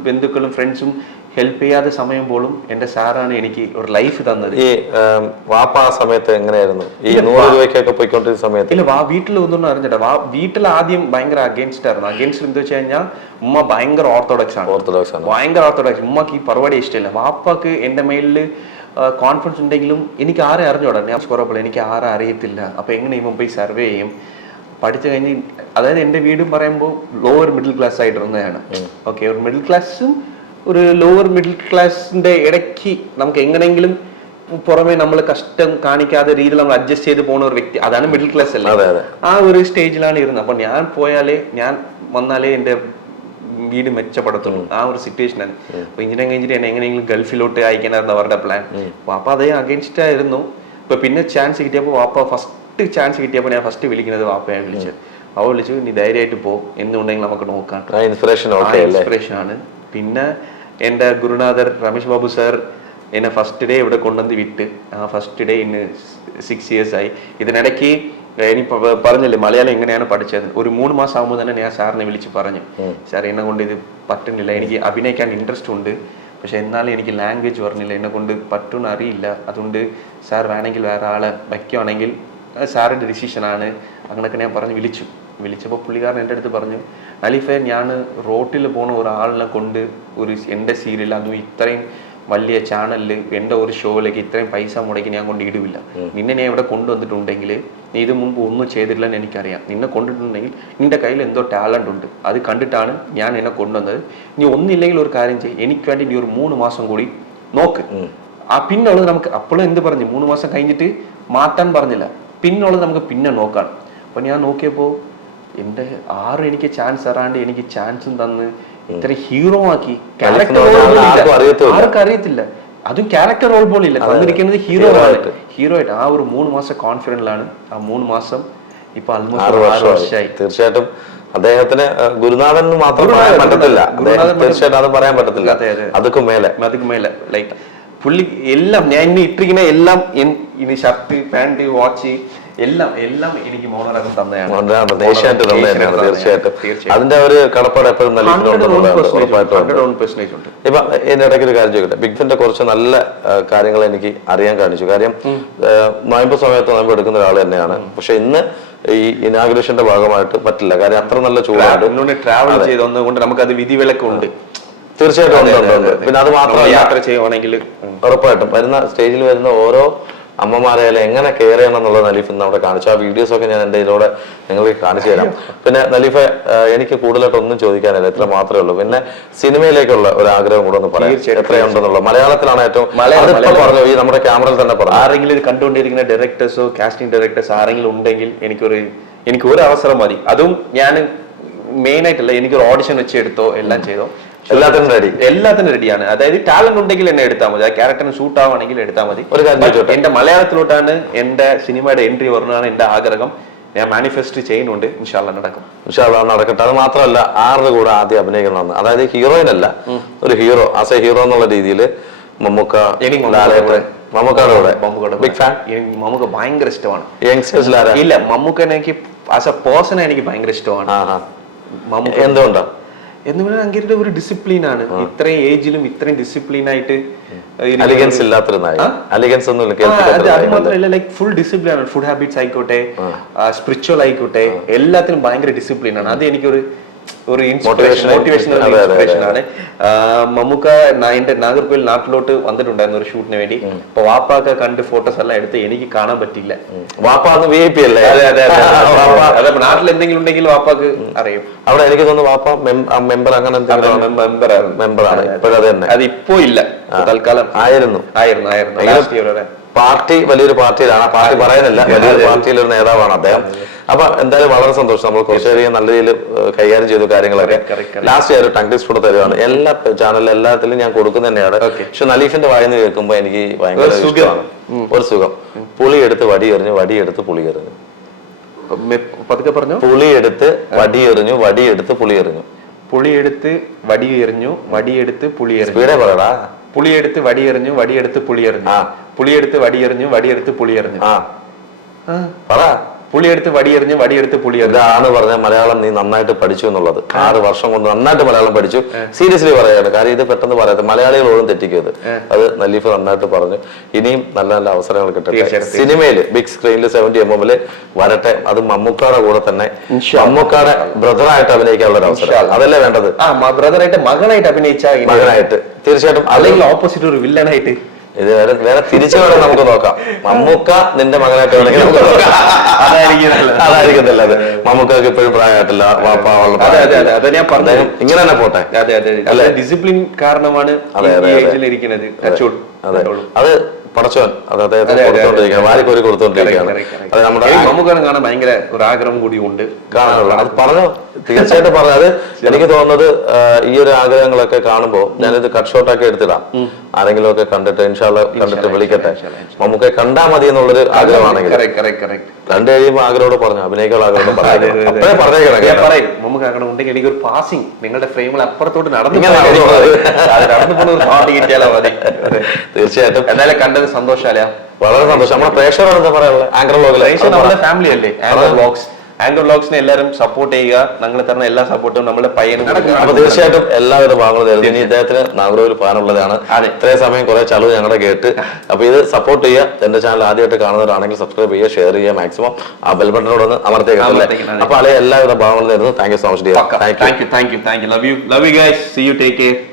ബന്ധുക്കളും ഫ്രണ്ട്സും ഹെൽപ്പ് ചെയ്യാതെ സമയം പോലും എന്റെ സാറാണ് എനിക്ക് ഒരു ലൈഫ് തന്നത്. ഈ വാപ്പ ആ സമയത്ത് എങ്ങനെയായിരുന്നു ഈ 100 രൂപയ്ക്കൊക്കെ പോയിക്കൊണ്ടിരുന്ന സമയത്ത്? ഇല്ല, വീട്ടിൽ ഒന്നും അറിഞ്ഞിട്ടാ. വീട്ടിൽ ആദ്യം ഭയങ്കര അഗേൻസ്റ്റ് ആയിരുന്നു. അഗേൻസ്റ്റ് എന്താ വെച്ച് കഴിഞ്ഞാൽ ഉമ്മ ഭയങ്കര ഓർത്തഡോക്സ് ആണ്. ഭയങ്കര ഓർത്തഡോക്സ്. ഉമ്മക്ക് ഈ പരിപാടി ഇഷ്ടമില്ല. വാപ്പക്ക് എന്റെ മേലില് കോൺഫിഡൻസ് ഉണ്ടെങ്കിലും എനിക്ക് ആരെ അറിഞ്ഞോടാ. ഞാൻ കുറവല്ല, എനിക്ക് ആരെ അറിയത്തില്ല. അപ്പൊ എങ്ങനെ ഇവൻ പോയി സർവേ ചെയ്യും? പഠിച്ചു കഴിഞ്ഞ് അതായത് എന്റെ വീടും പറയുമ്പോൾ ലോവർ മിഡിൽ ക്ലാസ് ആയിട്ടിരുന്നതാണ്. ഓക്കെ, ഒരു മിഡിൽ ക്ലാസ്സും ഒരു ലോവർ മിഡിൽ ക്ലാസിന്റെ ഇടയ്ക്ക് നമുക്ക് എങ്ങനെയെങ്കിലും പുറമെ നമ്മൾ കഷ്ടം കാണിക്കാതെ രീതിയിൽ നമ്മൾ അഡ്ജസ്റ്റ് ചെയ്ത് പോകുന്ന ഒരു വ്യക്തി, അതാണ് മിഡിൽ ക്ലാസ് അല്ലേ. ആ ഒരു സ്റ്റേജിലാണ് ഇരുന്നത്. അപ്പൊ ഞാൻ വന്നാലേ എന്റെ വീട് മെച്ചപ്പെടത്തുള്ളൂ. ആ ഒരു സിറ്റുവേഷനാണ്. അപ്പൊ എഞ്ചിനീയറിംഗ് കഴിഞ്ഞിട്ട് എന്നെ എങ്ങനെയെങ്കിലും ഗൾഫിലോട്ട് അയക്കാനായിരുന്നു അവരുടെ പ്ലാൻ. വാപ്പ അതേ അഗേൻസ്റ്റ് ആയിരുന്നു. ഇപ്പൊ പിന്നെ ചാൻസ് കിട്ടിയപ്പോൾ ഫസ്റ്റ് ചാൻസ് കിട്ടിയപ്പോൾ ഞാൻ ഫസ്റ്റ് വിളിക്കുന്നത് വാപ്പയാണ് വിളിച്ചത്. അവ വിളിച്ചു, നീ ധൈര്യമായിട്ട് പോ, എന്തുണ്ടെങ്കിൽ നമുക്ക് നോക്കാം. ഇൻസ്പിറേഷൻ ആണ്. പിന്നെ എൻ്റെ ഗുരുനാഥർ രമേശ് ബാബു സാർ എന്നെ ഫസ്റ്റ് ഡേ ഇവിടെ കൊണ്ടുവന്ന് വിട്ട്. ആ ഫസ്റ്റ് ഡേ ഇന്ന് 6 years ആയി. ഇതിനിടയ്ക്ക് എനിക്ക് പറഞ്ഞില്ലേ മലയാളം എങ്ങനെയാണ് പഠിച്ചത്. ഒരു 3 മാസം ആകുമ്പോൾ തന്നെ ഞാൻ സാറിനെ വിളിച്ച് പറഞ്ഞു, സാർ എന്നെ കൊണ്ട് ഇത് പറ്റുന്നില്ല, എനിക്ക് അഭിനയിക്കാൻ ഇൻട്രസ്റ്റ് ഉണ്ട്, പക്ഷെ എന്നാലും എനിക്ക് ലാംഗ്വേജ് പറഞ്ഞില്ല, എന്നെ കൊണ്ട് പറ്റുമെന്ന് അറിയില്ല. അതുകൊണ്ട് സാർ വേണമെങ്കിൽ വേറെ ആളെ വയ്ക്കുകയാണെങ്കിൽ സാറിൻ്റെ ഡിസിഷനാണ്. അങ്ങനെയൊക്കെ ഞാൻ പറഞ്ഞ് വിളിച്ചപ്പോൾ പുള്ളിക്കാരൻ എൻ്റെ അടുത്ത് പറഞ്ഞു, അലിഫെ, ഞാൻ റോട്ടിൽ പോകുന്ന ഒരാളിനെ കൊണ്ട് എൻ്റെ സീരിയൽ, അതും ഇത്രയും വലിയ ചാനലിൽ എൻ്റെ ഒരു ഷോയിലേക്ക് ഇത്രയും പൈസ മുടക്കി ഞാൻ കൊണ്ട് ഇടുവില്ല. നിന്നെ ഞാൻ ഇവിടെ കൊണ്ടുവന്നിട്ടുണ്ടെങ്കിൽ നീ ഇത് മുമ്പ് ഒന്നും ചെയ്തിട്ടില്ലെന്ന് എനിക്കറിയാം. നിന്നെ കൊണ്ടിട്ടുണ്ടെങ്കിൽ നിന്റെ കയ്യിൽ എന്തോ ടാലന്റ് ഉണ്ട്, അത് കണ്ടിട്ടാണ് ഞാൻ എന്നെ കൊണ്ടുവന്നത്. നീ ഒന്നില്ലെങ്കിൽ ഒരു കാര്യം ചെയ്യും, എനിക്ക് വേണ്ടി നീ ഒരു 3 മാസം കൂടി നോക്ക്. ആ പിന്നുള്ളത് നമുക്ക് അപ്പോഴും എന്ത് പറഞ്ഞു, 3 മാസം കഴിഞ്ഞിട്ട് മാറ്റാൻ പറഞ്ഞില്ല, പിന്നുള്ളത് നമുക്ക് പിന്നെ നോക്കാം. അപ്പൊ ഞാൻ നോക്കിയപ്പോൾ എന്റെ എനിക്ക് ചാൻസ് തരാണ്ട് എനിക്ക് ചാൻസും തന്ന് ഇത്ര ഹീറോ ആക്കി. ആർക്കും അറിയത്തില്ല, അതും ക്യാരക്ടർ റോൾ പോലും ഇല്ല, തന്നിരിക്കുന്നത് ഹീറോ ആയിട്ട്. ആ ഒരു 3 മാസം കോൺഫിഡൻസിലാണ്. ആ 3 മാസം ഇപ്പൊ ആൾമോസ്റ്റ് 6 വർഷമായി. തീർച്ചയായിട്ടും അദ്ദേഹത്തിന് ഗുരുനാഥൻ മാത്രം പറയാൻ പറ്റത്തില്ല, തീർച്ചയായിട്ടും അത് പറയാൻ പറ്റത്തില്ല. അതൊക്കെ മേലെ ലൈക്ക് പുള്ളി എല്ലാം ഞാൻ ഇനി ഇട്ടിരിക്കുന്ന എല്ലാം, ഇനി ഷർട്ട്, പാന്റ്, വാച്ച് എല്ലാം എനിക്ക് മോണോറാക്കം തന്നെയാണ്. തീർച്ചയായിട്ടും അതിന്റെ ഒരു കടപ്പാട് എപ്പോഴും ഇപ്പൊ ഇതിനിടയ്ക്ക് ഒരു കാര്യം ചോദിക്കട്ടെ, ബിഗ് ഫിന്റെ കുറച്ച് നല്ല കാര്യങ്ങൾ എനിക്ക് അറിയാൻ കാണിച്ചു. കാര്യം നോയമ്പ് സമയത്ത് നോയമ്പ് എടുക്കുന്ന ഒരാൾ തന്നെയാണ്, പക്ഷെ ഇന്ന് ഈ ഇനാഗുറേഷന്റെ ഭാഗമായിട്ട് പറ്റില്ല. കാര്യം അത്ര നല്ല ചൂടാണ്. ട്രാവൽ ചെയ്തുകൊണ്ട് നമുക്ക് അത് വിധിവിലക്കുണ്ട്. തീർച്ചയായിട്ടും. പിന്നെ അത് മാത്രമല്ല, യാത്ര ചെയ്യുവാണെങ്കിൽ ഉറപ്പായിട്ടും സ്റ്റേജിൽ വരുന്ന ഓരോ അമ്മമാരെയാലും എങ്ങനെ കെയർ ചെയ്യണം എന്നുള്ളത് നലീഫ് ഇന്ന് അവിടെ കാണിച്ചു. ആ വീഡിയോസ് ഒക്കെ ഞാൻ എൻ്റെ ഇതിലൂടെ നിങ്ങൾക്ക് കാണിച്ചു തരാം. പിന്നെ നലീഫെ, എനിക്ക് കൂടുതലായിട്ട് ഒന്നും ചോദിക്കാനില്ല, ഇത്ര മാത്രമേ ഉള്ളൂ. പിന്നെ സിനിമയിലേക്കുള്ള ഒരു ആഗ്രഹം കൂടെ ഒന്ന് പറയാം, എത്രയുണ്ടെന്നുള്ളത്. മലയാളത്തിലാണ് ഏറ്റവും പറഞ്ഞു, ഈ നമ്മുടെ ക്യാമറയിൽ തന്നെ പറഞ്ഞു. ആരെങ്കിലും ഇത് കണ്ടുകൊണ്ടിരിക്കുന്ന ഡയറക്ടേഴ്സോ കാസ്റ്റിംഗ് ഡയറക്ടേഴ്സ് ആരെങ്കിലും ഉണ്ടെങ്കിൽ എനിക്ക് ഒരു അവസരം മതി. അതും ഞാൻ മെയിൻ ആയിട്ടല്ല, എനിക്കൊരു ഓഡിഷൻ വെച്ച് എടുത്തോ, എല്ലാം ചെയ്തോ, എല്ലാത്തിനും റെഡിയാണ്. അതായത് ടാലന്റ് ഉണ്ടെങ്കിൽ എന്നെ എടുത്താൽ മതി, ആ ക്യാരക്ടറിന് ഷൂട്ട് ആവുകയാണെങ്കിൽ എടുത്താൽ മതി. എന്റെ മലയാളത്തിലോട്ടാണ് എന്റെ സിനിമയുടെ എൻട്രി വരുന്നതാണ് എന്റെ ആഗ്രഹം. ഞാൻ മാനിഫെസ്റ്റ് ചെയ്യുന്നുണ്ട്. ഇൻഷാ അല്ലാഹ് നടക്കും. ഇൻഷാ അല്ലാഹ് നടക്കട്ടെ. അത് മാത്രമല്ല, ആരുടെ കൂടെ ആദ്യം അഭിനയിക്കണമെന്ന്, അതായത് ഹീറോയിൻ അല്ല, ഒരു ഹീറോ, ആസ് എ ഹീറോ എന്നുള്ള രീതിയിൽ മമ്മൂക്ക, മമ്മൂക്കയുടെ കൂടെ ബിഗ് ഫാൻ. മമ്മൂക്ക ഭയങ്കര ഇഷ്ടമാണ്. യങ്സ്റ്റേഴ്സിൽ ഇല്ല, മമ്മൂക്കനെ എനിക്ക് ആസ് എ പേഴ്സൺ എനിക്ക് ഭയങ്കര ഇഷ്ടമാണ്. എന്തുകൊണ്ടാണ്? എന്ന് പറഞ്ഞാൽ അങ്ങേരുടെ ഒരു ഡിസിപ്ലിൻ ആണ്. ഇത്രയും ഏജിലും ഇത്രയും ഡിസിപ്ലിൻ ആയിട്ട്, അത് മാത്രമല്ല, ലൈക്ക് ഫുൾ ഡിസിപ്ലിൻ ആണ്. ഫുഡ് ഹാബിറ്റ്സ് ആയിക്കോട്ടെ, സ്പിരിച്വൽ ആയിക്കോട്ടെ, എല്ലാത്തിനും ഭയങ്കര ഡിസിപ്ലിൻ ആണ്. അത് എനിക്കൊരു ഒരു മോട്ടിവേഷൻ ആണ്. മമ്മൂക്ക എന്റെ നാഗർകോവിൽ നാട്ടിലോട്ട് വന്നിട്ടുണ്ടായിരുന്നു ഒരു ഷൂട്ടിന് വേണ്ടി. അപ്പൊ വാപ്പാക്ക കണ്ട് ഫോട്ടോസ് എല്ലാം എടുത്ത് എനിക്ക് കാണാൻ പറ്റില്ല. വാപ്പ അന്ന് VIP അല്ലേ? അതെ, നാട്ടിൽ എന്തെങ്കിലും ഉണ്ടെങ്കിൽ വാപ്പാക്ക് അറിയും. അവിടെ എനിക്ക് തോന്നുന്നു വാപ്പ മെമ്പർ അങ്ങനെ മെമ്പറാണ് ഇപ്പോഴത് തന്നെ. അത് ഇപ്പോ ഇല്ല, തൽക്കാലം ആയിരുന്നു. പാർട്ടി വലിയൊരു പാർട്ടിയിലാണ്, പാർട്ടി പറയുന്നില്ല, വലിയൊരു പാർട്ടിയിലൊരു നേതാവാണ് അദ്ദേഹം. അപ്പൊ എന്തായാലും വളരെ സന്തോഷം. നമ്മൾ കുറച്ചധികം നല്ല രീതിയിൽ കൈകാര്യം ചെയ്തു കാര്യങ്ങളൊക്കെ. ലാസ്റ്റ് ഒരു ടങ് ടെസ്റ്റ് കൂടെ തരുവാണ്. എല്ലാ ചാനലിലും എല്ലാത്തിലും ഞാൻ കൊടുക്കുന്ന തന്നെയാണ്. പക്ഷെ നലീഫിന്റെ വായന കേൾക്കുമ്പോ എനിക്ക് ഭയങ്കര സുഖമാണ്, ഒരു സുഖം. പുളി എടുത്ത് വടി എറിഞ്ഞു, വടി എടുത്ത് പുളി എറിഞ്ഞു. പതുക്കെ പറഞ്ഞു. പുളി എടുത്ത് വടി എറിഞ്ഞു, വടി എടുത്ത് പുളി എറിഞ്ഞു. പുളിയെടുത്ത് വടി എറിഞ്ഞു, വടിയെടുത്ത് പുളി എറിഞ്ഞു. സ്പീഡേ പറയടാ. പുളിയെടുത്ത് വടി എറിഞ്ഞു, വടിയെടുത്ത് പുളി എറിഞ്ഞു. പുളിയെടുത്ത് വടി എറിഞ്ഞു, വടിയെടുത്ത് പുളി എറിഞ്ഞു. പറ. പുളിയെടുത്ത് വടിയെറിഞ്ഞു, വടിയെടുത്ത് പുളി എറിഞ്ഞു. ഇതാണ് പറഞ്ഞ മലയാളം നീ നന്നായിട്ട് പഠിച്ചു എന്നുള്ളത്. 6 വർഷം കൊണ്ട് നന്നായിട്ട് മലയാളം പഠിച്ചു. സീരിയസ്ലി പറയാണ്, കാര്യം ഇത് പെട്ടെന്ന് പറയാത്ത മലയാളികളോടും തെറ്റിക്കരുത്. അത് നലീഫ് നന്നായിട്ട് പറഞ്ഞു. ഇനിയും നല്ല നല്ല അവസരങ്ങൾ കിട്ടട്ടെ. സിനിമയില് ബിഗ് സ്ക്രീനിൽ 70mm വരട്ടെ. അത് മമ്മൂക്കാടെ കൂടെ തന്നെ, മമ്മൂക്കാടെ ബ്രദറായിട്ട് അഭിനയിക്കാനുള്ള ഒരു അവസരം, അതല്ലേ വേണ്ടത്? ബ്രദറായിട്ട് മകനായിട്ട് അഭിനയിച്ച മകനായിട്ട് തീർച്ചയായിട്ടും, അല്ലെങ്കിൽ ഓപ്പോസിറ്റ് ഒരു വില്ലനായിട്ട്. ഇത് വേറെ തിരിച്ചു വേണം നമുക്ക് നോക്കാം. മമ്മൂക്ക നിന്റെ മകനായിട്ട് വേണമെങ്കിൽ നമുക്ക് നോക്കാം. അതായിരിക്കും നല്ലത്. മമ്മൂക്കക്ക് ഇപ്പോഴും പ്രായമായിട്ടില്ല, ഇങ്ങനെ തന്നെ പോട്ടെ. ഡിസിപ്ലിൻ കാരണമാണ് ഇരിക്കുന്നത്. അത് പടച്ചോൻ അത് അദ്ദേഹത്തിന് കൊടുത്തോണ്ടിരിക്കുകയാണ്, വാരിക്കോരി കൊടുത്തോണ്ടിരിക്കുകയാണ്. അത് നമ്മുടെ മമ്മൂക്കാനെ കാണാൻ ഭയങ്കര ഒരു ആഗ്രഹം കൂടി ഉണ്ട് കാണാനുള്ള. അത് പറഞ്ഞു, തീർച്ചയായിട്ടും പറഞ്ഞു. അത് എനിക്ക് തോന്നുന്നത് ഈ ഒരു ആഗ്രഹങ്ങളൊക്കെ കാണുമ്പോൾ ഞാനിത് കട്ട് ഷോട്ടാക്കി എടുത്തിടാം. ആരെങ്കിലും ഒക്കെ കണ്ടിട്ട് ഇൻഷാല്ല കണ്ടിട്ട് വിളിക്കട്ടെ. മമ്മൂക്കെ കണ്ടാ മതി എന്നുള്ളൊരു ആഗ്രഹമാണെങ്കിൽ കണ്ടു കഴിയുമ്പോൾ ആഗ്രഹോട് പറഞ്ഞു, അഭിനയിക്കാൻ ആഗ്രഹം പറയും. മമ്മൂക്ക ആഗ്രഹം ഉണ്ടെങ്കിൽ എനിക്ക് ഒരു പാസിംഗ് നിങ്ങളുടെ ഫ്രെയിമിൽ അപ്പുറത്തോട്ട് നടന്നു കിട്ടിയാലോ മതി. തീർച്ചയായിട്ടും എന്തായാലും കണ്ടത് സന്തോഷാല, വളരെ സന്തോഷം. നമ്മുടെ പ്രേക്ഷകരോട് എന്താ പറയാനുള്ളത്? ആങ്കർ വ്ലോഗ് നമ്മുടെ ഫാമിലി അല്ലേ, ആങ്കർ വ്ലോഗ്സ്. ആങ്കർ വ്ലോഗ്സിനെ എല്ലാവരും സപ്പോർട്ട് ചെയ്യുക. ഞങ്ങൾ തരുന്ന എല്ലാ സപ്പോർട്ടും നമ്മുടെ പയ്യനും. അപ്പൊ തീർച്ചയായിട്ടും എല്ലാവരും ഭാഗങ്ങൾ തരുന്നു. ഇനി ഇദ്ദേഹത്തിന് നാഗർകോവിൽ ഫാനുള്ളതാണ്. ഇത്രയും സമയം കുറെ ചലവ് ഞങ്ങളുടെ കേട്ട്. അപ്പൊ ഇത് സപ്പോർട്ട് ചെയ്യുക. എന്റെ ചാനൽ ആദ്യമായിട്ട് കാണുന്നവരാണെങ്കിൽ സബ്സ്ക്രൈബ് ചെയ്യുക, ഷെയർ ചെയ്യുക, മാക്സിമം ആ ബെൽ ബട്ടനോടൊന്ന് അമർത്തേക്കല്ലേ. അപ്പൊ അല്ലെ എല്ലാവരും ഭാഗങ്ങൾ തരുന്നു. Thank you so much. Thank you. Love you guys. See you. Take care.